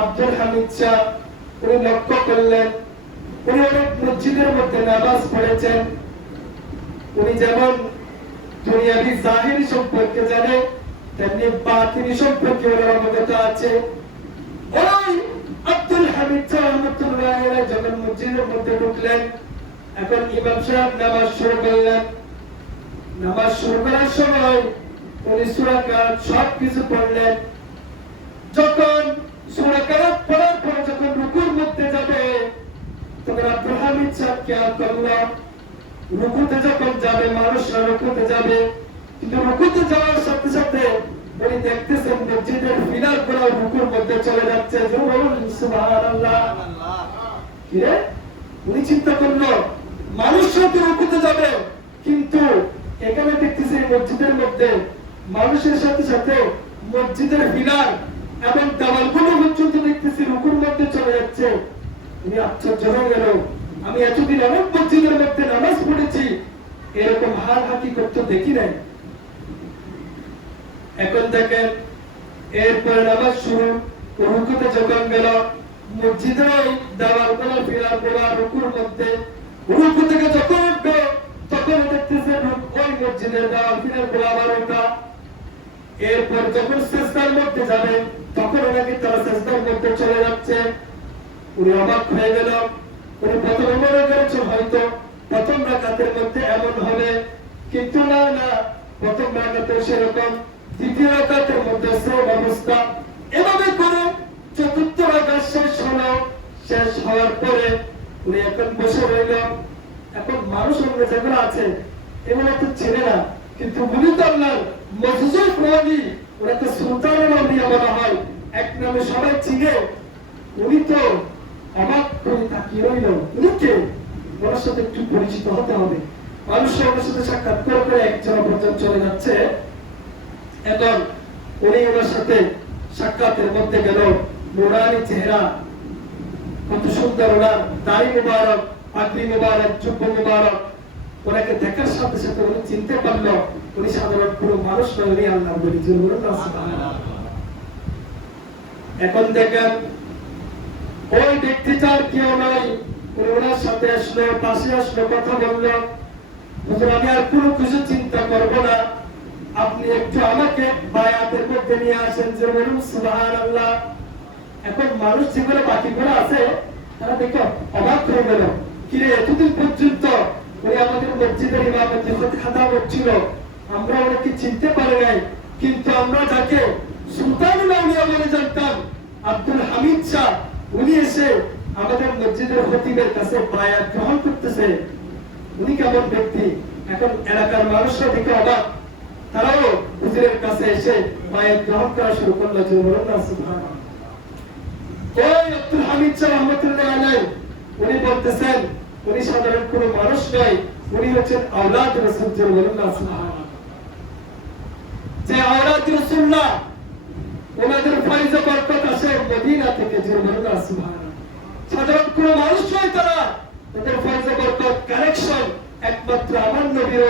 আব্দুল হামিদ শাহ উনি লক্ষ্য করলেন উনি অনেক মসজিদের মধ্যে নামাজ পড়েছেন। উনি যেমন দুনিয়াবি জাহির সম্পর্কে জানে, তেমনি বাতিনি সম্পর্কে ওনার অবগত আছে। ওই আব্দুল হামিদ রহমতুল্লাহ আলাইহি যখন মসজিদের মধ্যে ঢুকলেন, এখন ইমাম সাহেব নামাজ শুরু করলেন। নামাজ শুরু করার সময় উনি সূরা কারাত সবকিছু পড়লেন। যখন সূরা কারাত পড়ার পরে যখন রুকুর মধ্যে যাবে, তখন আব্দুল হামিদ সাহেব খেয়াল করলো রুকুতে যখন যাবে, মানুষরা রুকুতে যাবে, কিন্তু রুকুতে যাওয়ার সাথে সাথে উনি দেখতেছেন মসজিদের ফিলার গুলো রুকুর মধ্যে চলে যাচ্ছে। সুবহানাল্লাহ। কি রে? উনি চিন্তা করলো মানুষরা তো রুকুতে যাবে, কিন্তু এখানে দেখতেছি মসজিদের মধ্যে মানুষের সাথে সাথে মসজিদের ফিলার এবং দেওয়ালগুলো পর্যন্ত দেখতেছি রুকুর মধ্যে চলে যাচ্ছে। উনি আশ্চর্য হয়ে গেল, আমি এতদিন অনেক মসজিদের মধ্যে নামাজ পড়েছি, এরকম হাল হাকিকত তো দেখি নাই। এখন দেখেন এরপরে নামাজ শুরু, রুকুতে যখন গেল, মসজিদের ওই দেওয়ালগুলো ফিলারগুলো রুকুর মধ্যে, রুকু থেকে যখন উঠবে তখন দেখতেছেন ওই মসজিদের দেওয়াল ফিলারগুলো আবার ওঠা। এরপর যখন সিজদার মধ্যে যাবে, তখন ওনাকে তারা সিজদার মধ্যে চলে যাচ্ছে। উনি অবাক হয়ে গেল। উনি প্রথমে মনে করেছেন হয়তো প্রথম রাকাতের মধ্যে এমন হবে, কিন্তু না, প্রথম রাকাতে সেরকম, দ্বিতীয় রাকাতের মধ্যে সেম অবস্থা। এভাবে করে চতুর্থ রাকাত শেষ হলো। শেষ হওয়ার পরে উনি এখন বসে রইল। এখন মানুষ অন্য যেগুলো আছে এগুলো তো চেনে না, কিন্তু উনি তো আল্লাহর মজজুল প্রহরী, ওনাকে সুলতানুল আউলিয়া বলা হয়, এক নামে সবাই চিনে। উনি তো অবাক করে তাকিয়ে রইল, উনি কে? ওনার সাথে একটু পরিচিত হতে হবে। মানুষ ওনার সাথে সাক্ষাৎ করে একজন পর্যন্ত চলে যাচ্ছে। এখন উনি ওনার সাথে সাক্ষাতের মধ্যে গেল। নুরানি চেহারা, কত সুন্দর ওনার দাড়ি মুবারক, পাগড়ি মুবারক, জুব্বা মুবারক। ওনাকে দেখার সাথে সাথে উনি চিনতে পারলো উনি সাধারণ কোনো মানুষ নয়, উনি আল্লাহর ওলি। এখন দেখেন ওই ব্যক্তিটার কেউ নয়, উনি ওনার সাথে আসলো, পাশে আসলো, কথা বললো, হুজুর আমি আর কোনো কিছু চিন্তা করবো না, আপনি একটু আমাকে বায়াতের মধ্যে নিয়ে আসেন, যে বলুন সুবহানাল্লাহ। এখন মানুষ যেগুলো বাকি করে আছে তারা দেখো অবাক হয়ে গেল, কিরে এতদিন পর্যন্ত উনি আমাদের মসজিদের ইমামতি খাতা করছিল, আমরা ওনাকে চিনতে পারি নাই, কিন্তু আমরা যাকে সুলতানুল আউলিয়া বলে জানতাম আব্দুল হামিদ শাহ, উনি এসে আমাদের মসজিদের খতিবের কাছে বায়াত গ্রহণ করতেছে। উনি কেমন ব্যক্তি? এখন এলাকার মানুষরা দেখে অবাক, তারাও হুজুরের কাছে এসে বায়াত গ্রহণ করা শুরু করলো। সুবহানাল্লাহ। ওই আব্দুল হামিদ শাহ রহমতুল্লাহ আলাইহি উনি বলতেছেন উনি সাধারণ কোনো মানুষ নয়, উনি হচ্ছেন আওলাদ রাসূল। সুবহানাল্লাহ। যে আওলাদ রাসূলুল্লাহ ওনাদের ফয়জে বরকত আসে মদিনা থেকে। সুবহানাল্লাহ। সাধারণ কোনো মানুষ নয় তারা, তাদের ফয়জে বরকত কানেকশন একমাত্র আমার নবীর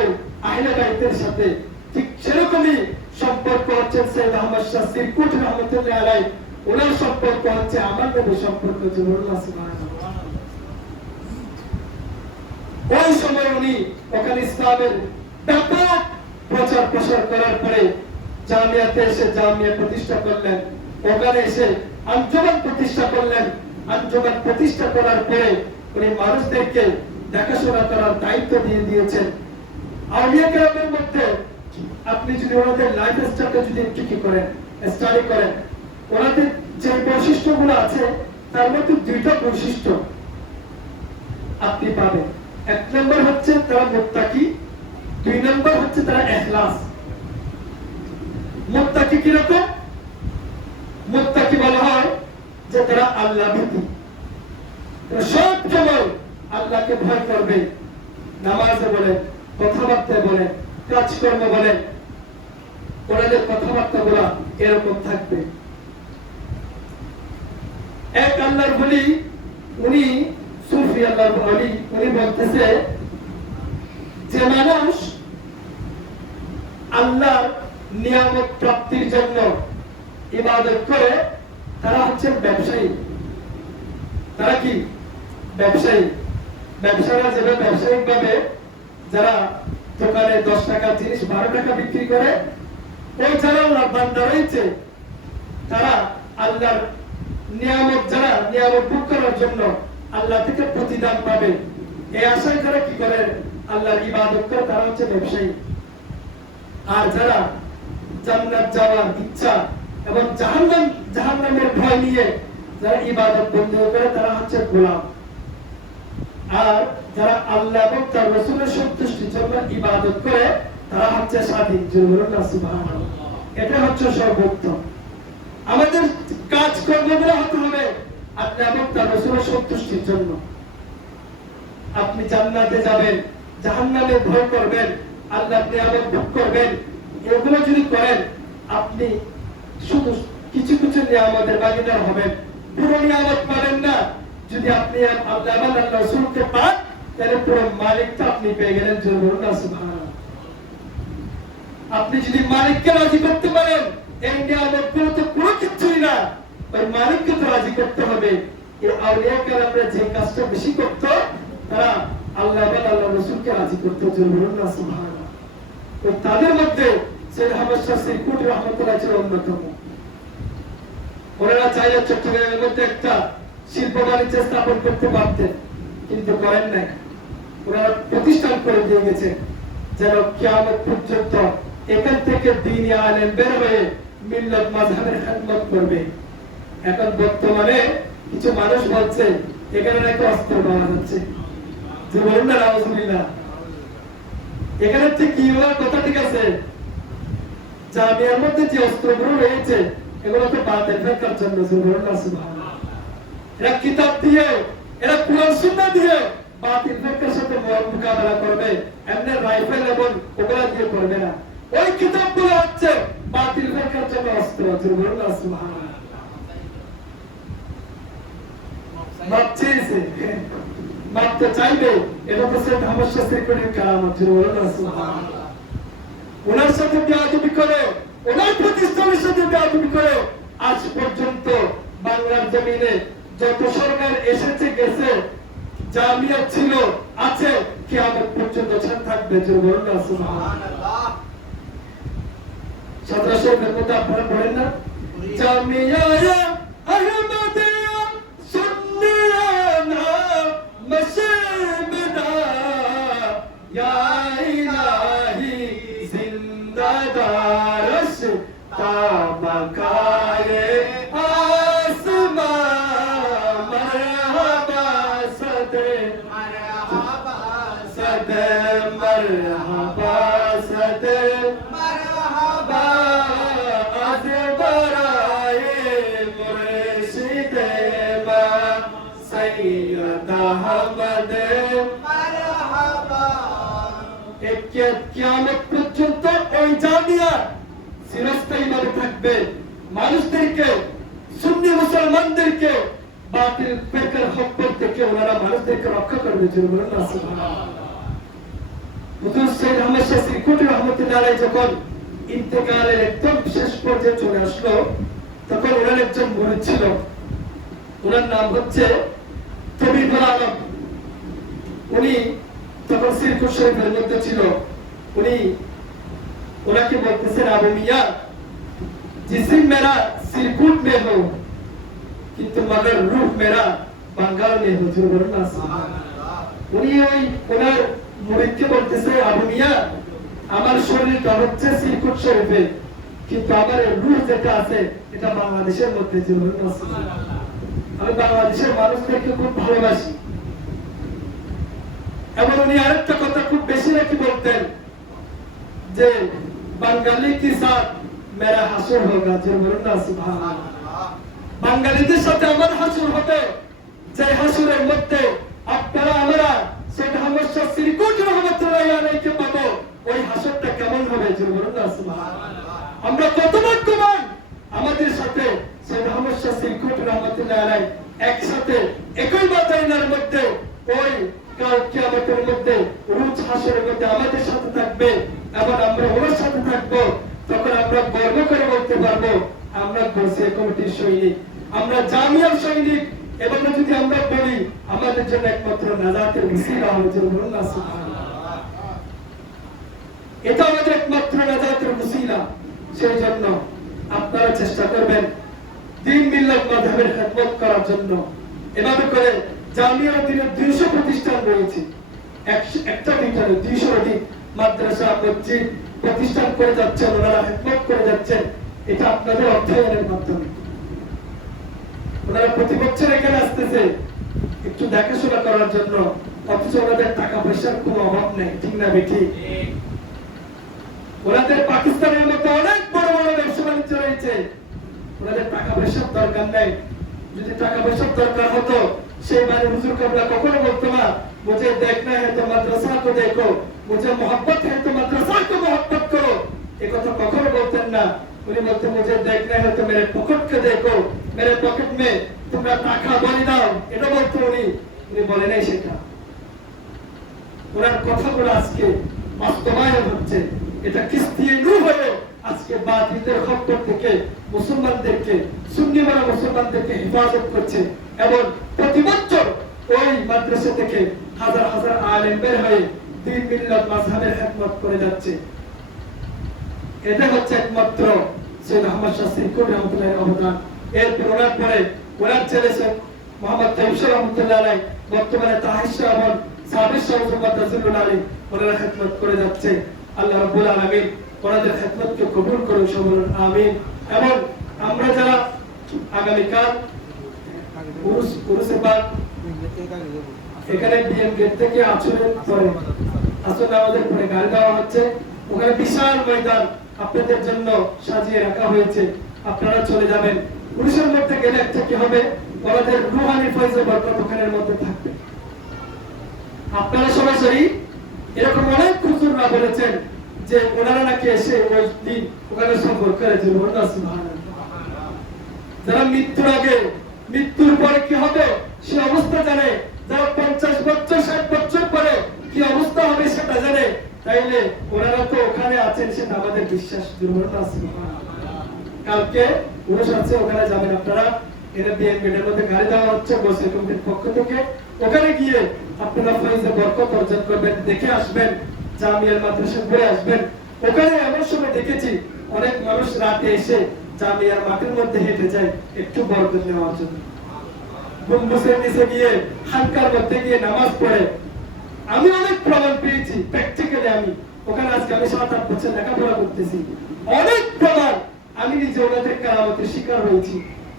আহলে বাইতের সাথে। ঠিক সেরকমই সম্পর্ক হচ্ছে সৈয়দ আহমদ শাহ সিরকুটি রহমতুল্লাহ আলাইহি, ওনার সম্পর্ক হচ্ছে আমার নবীর সম্পর্ক। সুবহানাল্লাহ। ওই সময় উনি ওখানে ইসলামের ব্যাপক প্রচার প্রসার করার পরে জামিয়াতে এসে জামিয়া প্রতিষ্ঠা করলেন, ওখানে এসে আঞ্জুমান প্রতিষ্ঠা করলেন। আঞ্জুমান প্রতিষ্ঠা করার পরে উনি মানুষদেরকে দেখাশোনা করার দায়িত্ব দিয়ে দিয়েছেন। আউলিয়া কেরামের মধ্যে আপনি যদি ওনাদের লাইফ স্টাইলটা যদি একটু কি করেন, স্টাডি করেন, ওনাদের যে বৈশিষ্ট্যগুলো আছে তার মধ্যে দুইটা বৈশিষ্ট্য আপনি পাবেন। এক নম্বর হচ্ছে তারা মুত্তাকি, দুই নম্বর হচ্ছে তারা ইখলাস। মুত্তাকি কিরকম? মুত্তাকি বলা হয় যে তারা আল্লাহ ভীতি, সব সময় আল্লাহকে ভয় করবে, নামাজে বলেন, কথাবার্তায় বলেন, কাজকর্ম বলেন, ওনাদের কথাবার্তা বলা এরকম থাকবে। এক আল্লাহর ওলি, উনি সুফি আল্লাহর ওলি, উনি বলতেছে যে মানুষ আল্লাহর নিয়ামত প্রাপ্তির জন্য ইবাদত করে তারা হচ্ছে ব্যবসায়ী। তারা কি? ব্যবসায়ী। ব্যবসায়ীরা যেভাবে ব্যবসায়িক ভাবে যারা দোকানে 10 টাকা জিনিস 12 টাকা বিক্রি করে, ওই যারা আল্লাহর বান্দা রয়েছে তারা আল্লাহর নিয়ামত যারা নিয়ামত ভোগ করার জন্য আল্লাহ থেকে প্রতিদান পাবে এই আশায় তারা কি করে আল্লাহর ইবাদত করে তারা হচ্ছে ব্যবসায়ী। আর যারা জান্নাত যাওয়ার ইচ্ছা এবং জাহান্নামের ভয় নিয়ে যারা ইবাদত বন্ধ করে তারা হচ্ছে গোলাম। আর যারা আল্লাহ এবং তার রাসূলের সন্তুষ্টির জন্য ইবাদত করে তারা হচ্ছে স্বাধীন। সুবহানাল্লাহ। এটা হচ্ছে সর্বোত্তম। আমাদের কাজ কর্মগুলো হতে হবে আল্লাহ এবং তার রাসূলের সন্তুষ্টির জন্য। আপনি জান্নাতে যাবেন, জাহান্নামে ভয় করবেন, আল্লাহর নিয়ামত ভোগ করবেন, এগুলো যদি করেন আপনি শুধু কিছু কিছু নিয়ামতের ভাগীদার হবেন, পুরো নিয়ামত পাবেন না। যদি আপনি আল্লাহ এবং আল্লাহর রাসূলকে পান তাহলে পুরো মালিকটা আপনি পেয়ে গেলেন। সুবহানাল্লাহ। আপনি যদি মালিককে রাজি করতে পারেন এই নিয়ামতগুলো তো পুরো কিছুই না, ওই মালিককে তো রাজি করতে হবে। এই আউলিয়া কেরামরা যে কাজটা বেশি করতো তারা আল্লাহ এবং আল্লাহর রাসূলকে রাজি করতে। সুবহানাল্লাহ। তো তাদের মধ্যে সৈয়দ আহমদ শাহ সিরকুটি রাহমাতুল্লাহ ছিল অন্যতম। ওনারা চাইলে চট্টগ্রামের মধ্যে একটা শিল্প বাণিজ্য স্থাপন করতে পারতেন, কিন্তু করেন নাই। ওনারা প্রতিষ্ঠান করে দিয়ে গেছে যেন কিয়ামত পর্যন্ত এখান থেকে দ্বীনি আলেম বের হয়ে মিল্লাত মাযহাবের খেদমত করবে। এখন বর্তমানে কিছু মানুষ বলছে এখানে নাকি অস্ত্র পাওয়া যাচ্ছে। যে বলুন না নাউজুবিল্লাহ, এখানে ঠিক কি হওয়ার কথা ঠিক আছে, জামিয়ার মধ্যে যে অস্ত্রগুলো রয়েছে এগুলো তো বাতিল ফিরকার জন্য। সুবহানাল্লাহ। এরা কিতাব দিয়ে, এরা কুরআন সুন্নাহ দিয়ে বাতিল ফিরকার সাথে মোকাবেলা করবে, এমনি রাইফেল এবং ওগুলা দিয়ে করবে না। ওই কিতাবগুলো হচ্ছে বাতিল ফিরকার জন্য অস্ত্র। সুবহানাল্লাহ। মাপছে মাপতে চাইবে, এটা তো সৈয়দ আহমদ শাহ সিরকুটির কারামত। সুবহানাল্লাহ। ওনার সাথে বেয়াদবি করে, ওনার প্রতিষ্ঠানের সাথে বেয়াদবি করে আজ পর্যন্ত বাংলার জমিনে যত সরকার এসেছে গেছে, জামিয়া ছিল আছে, কিয়ামত পর্যন্ত থাকবে। সুবহানাল্লাহ। সাদরা শরীফের মধ্যে আপনারা পড়েন না, জামিয়া আহমদিয়া সুন্নিয়ানা মশাইবিনা ইয়া ইলাহি জিন্দাদারশ তাবাকায়ে আসমা মারহাবা সদে মারহাবা সদে মারহাবা সদে মারহাবা আজবরায়ে মুর্শিদে মা সৈয়দ আহমদ মারহাবা। কিয়ামত পর্যন্ত ওই জামিয়া চিরস্থায়ীভাবে থাকবে। মানুষদেরকে, সুন্নি মুসলমানদেরকে বাতিল ফিরকার হক থেকে ওনারা মানুষদেরকে রক্ষা করবে। হুজুর সৈয়দ আহমদ শাহ সিরকুটি রাহমাতুল্লাহ আলাইহি যখন ইন্তেকালের একদম শেষ পর্যায়ে চলে আসলো, তখন ওনার একজন মুরিদ ছিল, ওনার নাম হচ্ছে তবিবুল আলম। উনি তখন সিরকুট শরীফের মধ্যে ছিল। উনি ওনাকে বলতেছেন, আবু মিয়া जिस्म मेरा सिरकुट में हो কিন্তু মগর রূহ মেরা বাঙ্গাল মে हो। সুবহানাল্লাহ। উনি ওই ওনার মুরিদকে বলতেছে, আবু মিয়া আমার শরীরটা হচ্ছে সিরকুট শরীফে, কিন্তু আমার রূহ যেটা আছে এটা বাংলাদেশের মধ্যে। সুবহানাল্লাহ। আমি বাংলাদেশের মানুষদেরকে খুব ভালোবাসি। এবং উনি আরেকটা কথা খুব বেশি নাকি বলতেন যে বাঙালি কি সাথ মেরা হাসর হোগা। সুবহানাল্লাহ। বাঙালিদের সাথে আমার হাসর হবে, যে হাসরের মধ্যে আপনারা আমরা সৈয়দ আহমদ শাহ সিরকুটি রাহমাতুল্লাহি আলাইহি পাবো, ওই হাসরটা কেমন হবে। সুবহানাল্লাহ। আমরা কত ভাগ্যবান, আমাদের সাথে সৈয়দ আহমদ শাহ সিরকুটি রাহমাতুল্লাহি আলাইহি একসাথে একই বাতায়নার মধ্যে ওই কাল কিয়ামতের মধ্যে রুজ হাসরের মধ্যে আমাদের সাথে থাকবে এবং আমরা ওনার সাথে থাকবো। তখন আমরা গর্ব করে বলতে পারবো আমরা গোসে কমিটির সৈনিক, আমরা জামিয়ার সৈনিক। এবং যদি আমরা বলি আমাদের জন্য একমাত্র নাজাতের ওসিলা হবে। সুবহানাল্লাহ। এটা আমাদের একমাত্র নাজাতের ওসিলা। সেই জন্য আপনারা চেষ্টা করবেন দিন মিল্লাত মাযহাবের খেদমত করার জন্য। এভাবে করে জামিয়ার দিনে 200 প্রতিষ্ঠান রয়েছে, একটা ভিতরে 200 অধিক মাদ্রাসা মসজিদ প্রতিষ্ঠান করে যাচ্ছেন, ওনারা খেদমত করে যাচ্ছেন। এটা আপনাদের অর্থায়নের মাধ্যমে। ওনারা প্রতি বছর এখানে আসতেছে একটু দেখাশোনা করার জন্য, অথচ ওনাদের টাকা পয়সার কোনো অভাব নেই, ঠিক না বেঠি? ওনাদের পাকিস্তানের মতো অনেক বড় বড় ব্যবসা বাণিজ্য রয়েছে, ওনাদের টাকা পয়সার দরকার নেই। যদি টাকা পয়সার দরকার হতো সেই মানে হুজুর কাবলা কখনো বলতো না मुझे देखना है तो मदरसा को देखो, मुझे मोहब्बत है तो मदरसा को मोहब्बत करो। ये কথা কখনো বলতেন না। উনি বলতেন मुझे देखना है तो मेरे पॉकेट को देखो, मेरे पॉकेट में তোমরা টাকা ভরে দাও, এটা বলতো উনি। উনি বলে নাই সেটা। ওনার কথাগুলো আজকে বাস্তবায়ন হচ্ছে। এটা কিস্তি নূর হয়ে আজকে বাতিলের খপ্পর থেকে মুসলমানদেরকে, সুন্নি ওয়ালা মুসলমানদেরকে হেফাজত করছে। এবং প্রতি বছর ওই মাদ্রাসা থেকে হাজার হাজার আলেম বের হয়ে দিন মিল্লাত মাযহাবের খেদমত করে যাচ্ছে। এটা হচ্ছে একমাত্র সৈয়দ আহমদ শাহ সিরকুট রহমাতুল্লাহির অবদান। এরপর ওনার পরে ওনার ছেলে মোহাম্মদ তাইয়ুব শাহ রহমাতুল্লাহ আলাইহি, বর্তমানে তাহির শাহ এবং সাবির শাহ রাহমাতুল্লাহ আলাইহি ওনারা খেদমত করে যাচ্ছে। আল্লাহ রাব্বুল আলামিন ওনাদের খেদমতকে কবুল করুন, সবাই বলুন আমিন। এবং আমরা যারা আগামীকাল উরুসে পাক এখানে বিএম গেট থেকে আসরের পরে আসর নামাজের পরে গাড়ি দেওয়া হচ্ছে, ওখানে বিশাল ময়দান আপনাদের জন্য সাজিয়ে রাখা হয়েছে। আপনারা চলে যাবেন। পুলিশের মধ্যে গেলে একটা কি হবে, ওনাদের রুহানি ফয়জে বরকত ওখানের মধ্যে থাকবে। আপনারা সরাসরি এরকম অনেক হুজুররা বলেছেন যে ওনারা নাকি এসে ওই দিন ওখানে সফর করেছে। যারা মৃত্যুর আগে মৃত্যুর পরে কি হবে সে অবস্থা জানে, যারা 50 বছর 60 বছর পরে কি অবস্থা হবে সেটা জানে, তাইলে ওনারা তো ওখানে আছেন, সেটা আমাদের বিশ্বাস। কালকে উরুস আছে, ওখানে যাবেন আপনারা। এর বিএম গেটের মধ্যে গাড়ি দেওয়া হচ্ছে বসে কমিটির পক্ষ থেকে। ওখানে গিয়ে আপনারা ফয়জে বরকত অর্জন করবেন, দেখে আসবেন, জামিয়ার মাদ্রাসা ঘুরে আসবেন। ওখানে এমন সময় দেখেছি অনেক মানুষ রাতে এসে জামিয়ার মাঠের মধ্যে হেঁটে যায় একটু বরকত নেওয়ার জন্য। গম্বুজের নিচে গিয়ে হালকার মধ্যে গিয়ে নামাজ পড়ে। আমি অনেক প্রমাণ পেয়েছি প্র্যাকটিক্যালি। আমি ওখানে আজকে আমি 7-8 বছর লেখাপড়া করতেছি, অনেক প্রমাণ। আমি নিজে ওনাদের কারামতের শিকার হয়েছি।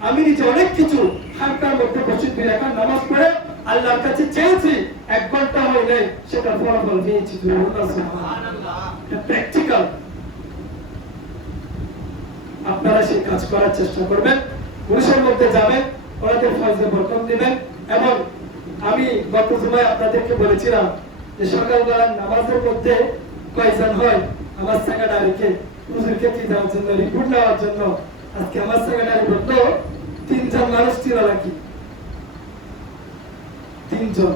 আমি নিজে অনেক কিছু হালকার মধ্যে বসে 2 রাকাত নামাজ পড়ে আল্লাহর কাছে চেয়েছি, 1 ঘন্টা হইলে সেটা ফলাফল পেয়েছি। সুবহানাল্লাহ, প্র্যাকটিক্যাল। আপনারা সেই কাজ করার চেষ্টা করবেন, পুরুষের মধ্যে যাবেন, ওনাদের ফয়জে বরকত দিবেন। এবং আমি গত জুমায় আপনাদেরকে বলেছিলাম যে সকালবেলা নামাজের মধ্যে কয়জন হয় আমার সেক্রেটারিকে হুজুরকে কি দেওয়ার জন্য, রিপোর্ট নেওয়ার জন্য। আজকে আমার সেক্রেটারি বলতো 3 জন মানুষ ছিল নাকি, 3 জন।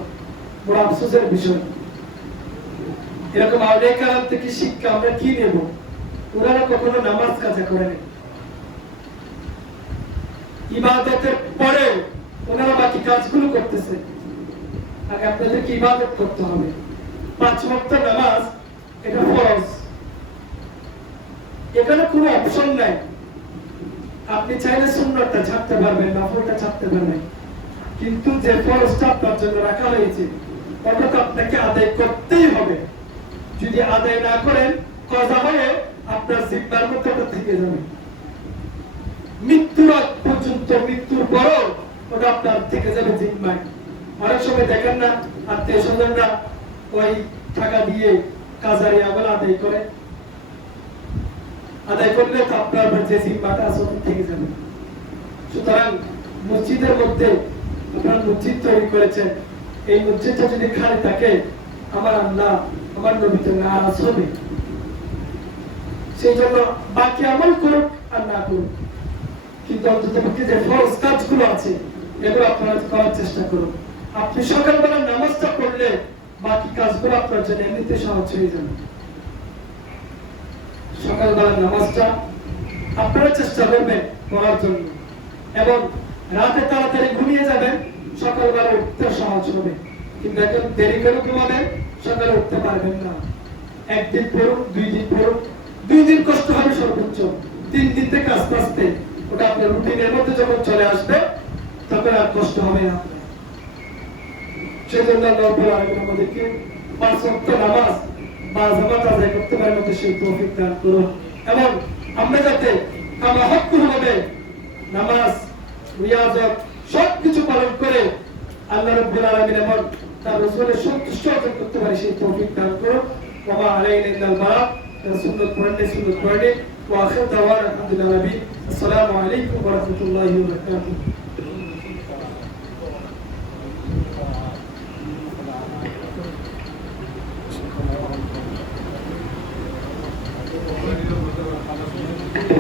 বড় আফসোসের বিষয়। এরকম আউলিয়া কালাম থেকে শিক্ষা আমরা কি নেব? ওনারা কখনো নামাজ কাজা করেনি। ইবাদতের পরে ওনারা বাকি কাজগুলো করতেছে। আগে আপনাদেরকে ইবাদত করতে হবে। 5 ওয়াক্ত নামাজ এটা ফরজ, এখানে কোনো অপশন নাই। আপনি চাইলে সুন্নতটা ছাড়তে পারবেন, নফলটা ছাড়তে পারবেন, কিন্তু যে ফরজটা আপনার জন্য রাখা হয়েছে ওটা তো আপনাকে আদায় করতেই হবে। যদি আদায় না করেন কাজা হয়ে আপনার জিম্মার মধ্যে থেকে যাবে মৃত্যুর আগ পর্যন্ত। মৃত্যুর পরও ওটা আপনার থেকে যাবে জিম্মায়। অনেক সময় দেখেন না আত্মীয় স্বজনরা ওই টাকা দিয়ে কাজারি আমল আদায় করে, আদায় করলে তো আপনার যে জিম্মাটা আছে ওটা থেকে যাবে। সুতরাং মসজিদের মধ্যে আপনারা মসজিদ তৈরি করেছেন, এই মসজিদটা যদি খালি থাকে আমার আল্লাহ আমার নবী তো নারাজ হবে। সেই জন্য বাকি আমল করুক আর না করুক, কিন্তু অন্ততপক্ষে যে ফরজ কাজগুলো আছে এগুলো আপনারা করার চেষ্টা করুন। আপনি সকালবেলা নামাজটা পড়লে বাকি কাজগুলো আপনার জন্য এমনিতে সহজ হয়ে যাবে। সকালবেলা নামাজটা আপনারা চেষ্টা করবেন পড়ার জন্য, এবং রাতে তাড়াতাড়ি ঘুমিয়ে যাবেন, সকালবেলা উঠতে সহজ হবে। কিন্তু এখন দেরি করে ঘুমাবেন, সকালে উঠতে পারবেন না। 1 দিন পড়ুন, 2 দিন পড়ুন, 2 দিন কষ্ট হবে সর্বোচ্চ। দিন থেকে আস্তে আস্তে ওটা আপনার রুটিনের মধ্যে যখন চলে আসবে তখন আর কষ্ট হবে না। সেজন্য আল্লাহ রাব্বুল আলামিন আমাদেরকে 5 ওয়াক্ত নামাজ বা জামাত আদায় করতে পারার মতো সেই তৌফিক দান করুন, এবং আমরা যাতে কামা হকভাবে নামাজ রিয়াজত সবকিছু পালন করে আল্লাহ রাব্বুল আলামিন এবং তার রাসূলের সন্তুষ্টি অর্জন করতে পারি সেই তৌফিক দান করুন। ওয়া মা আলাইনা ইল্লাল বালাগ, সুন্নাত পড়ে ওয়া আখির দাওয়ানা আলহামদুলিল্লাহি রাব্বিল আলামিন। আসসালামু আলাইকুম ওয়া রাহমাতুল্লাহি ওয়া বারাকাতুহু। Thank you.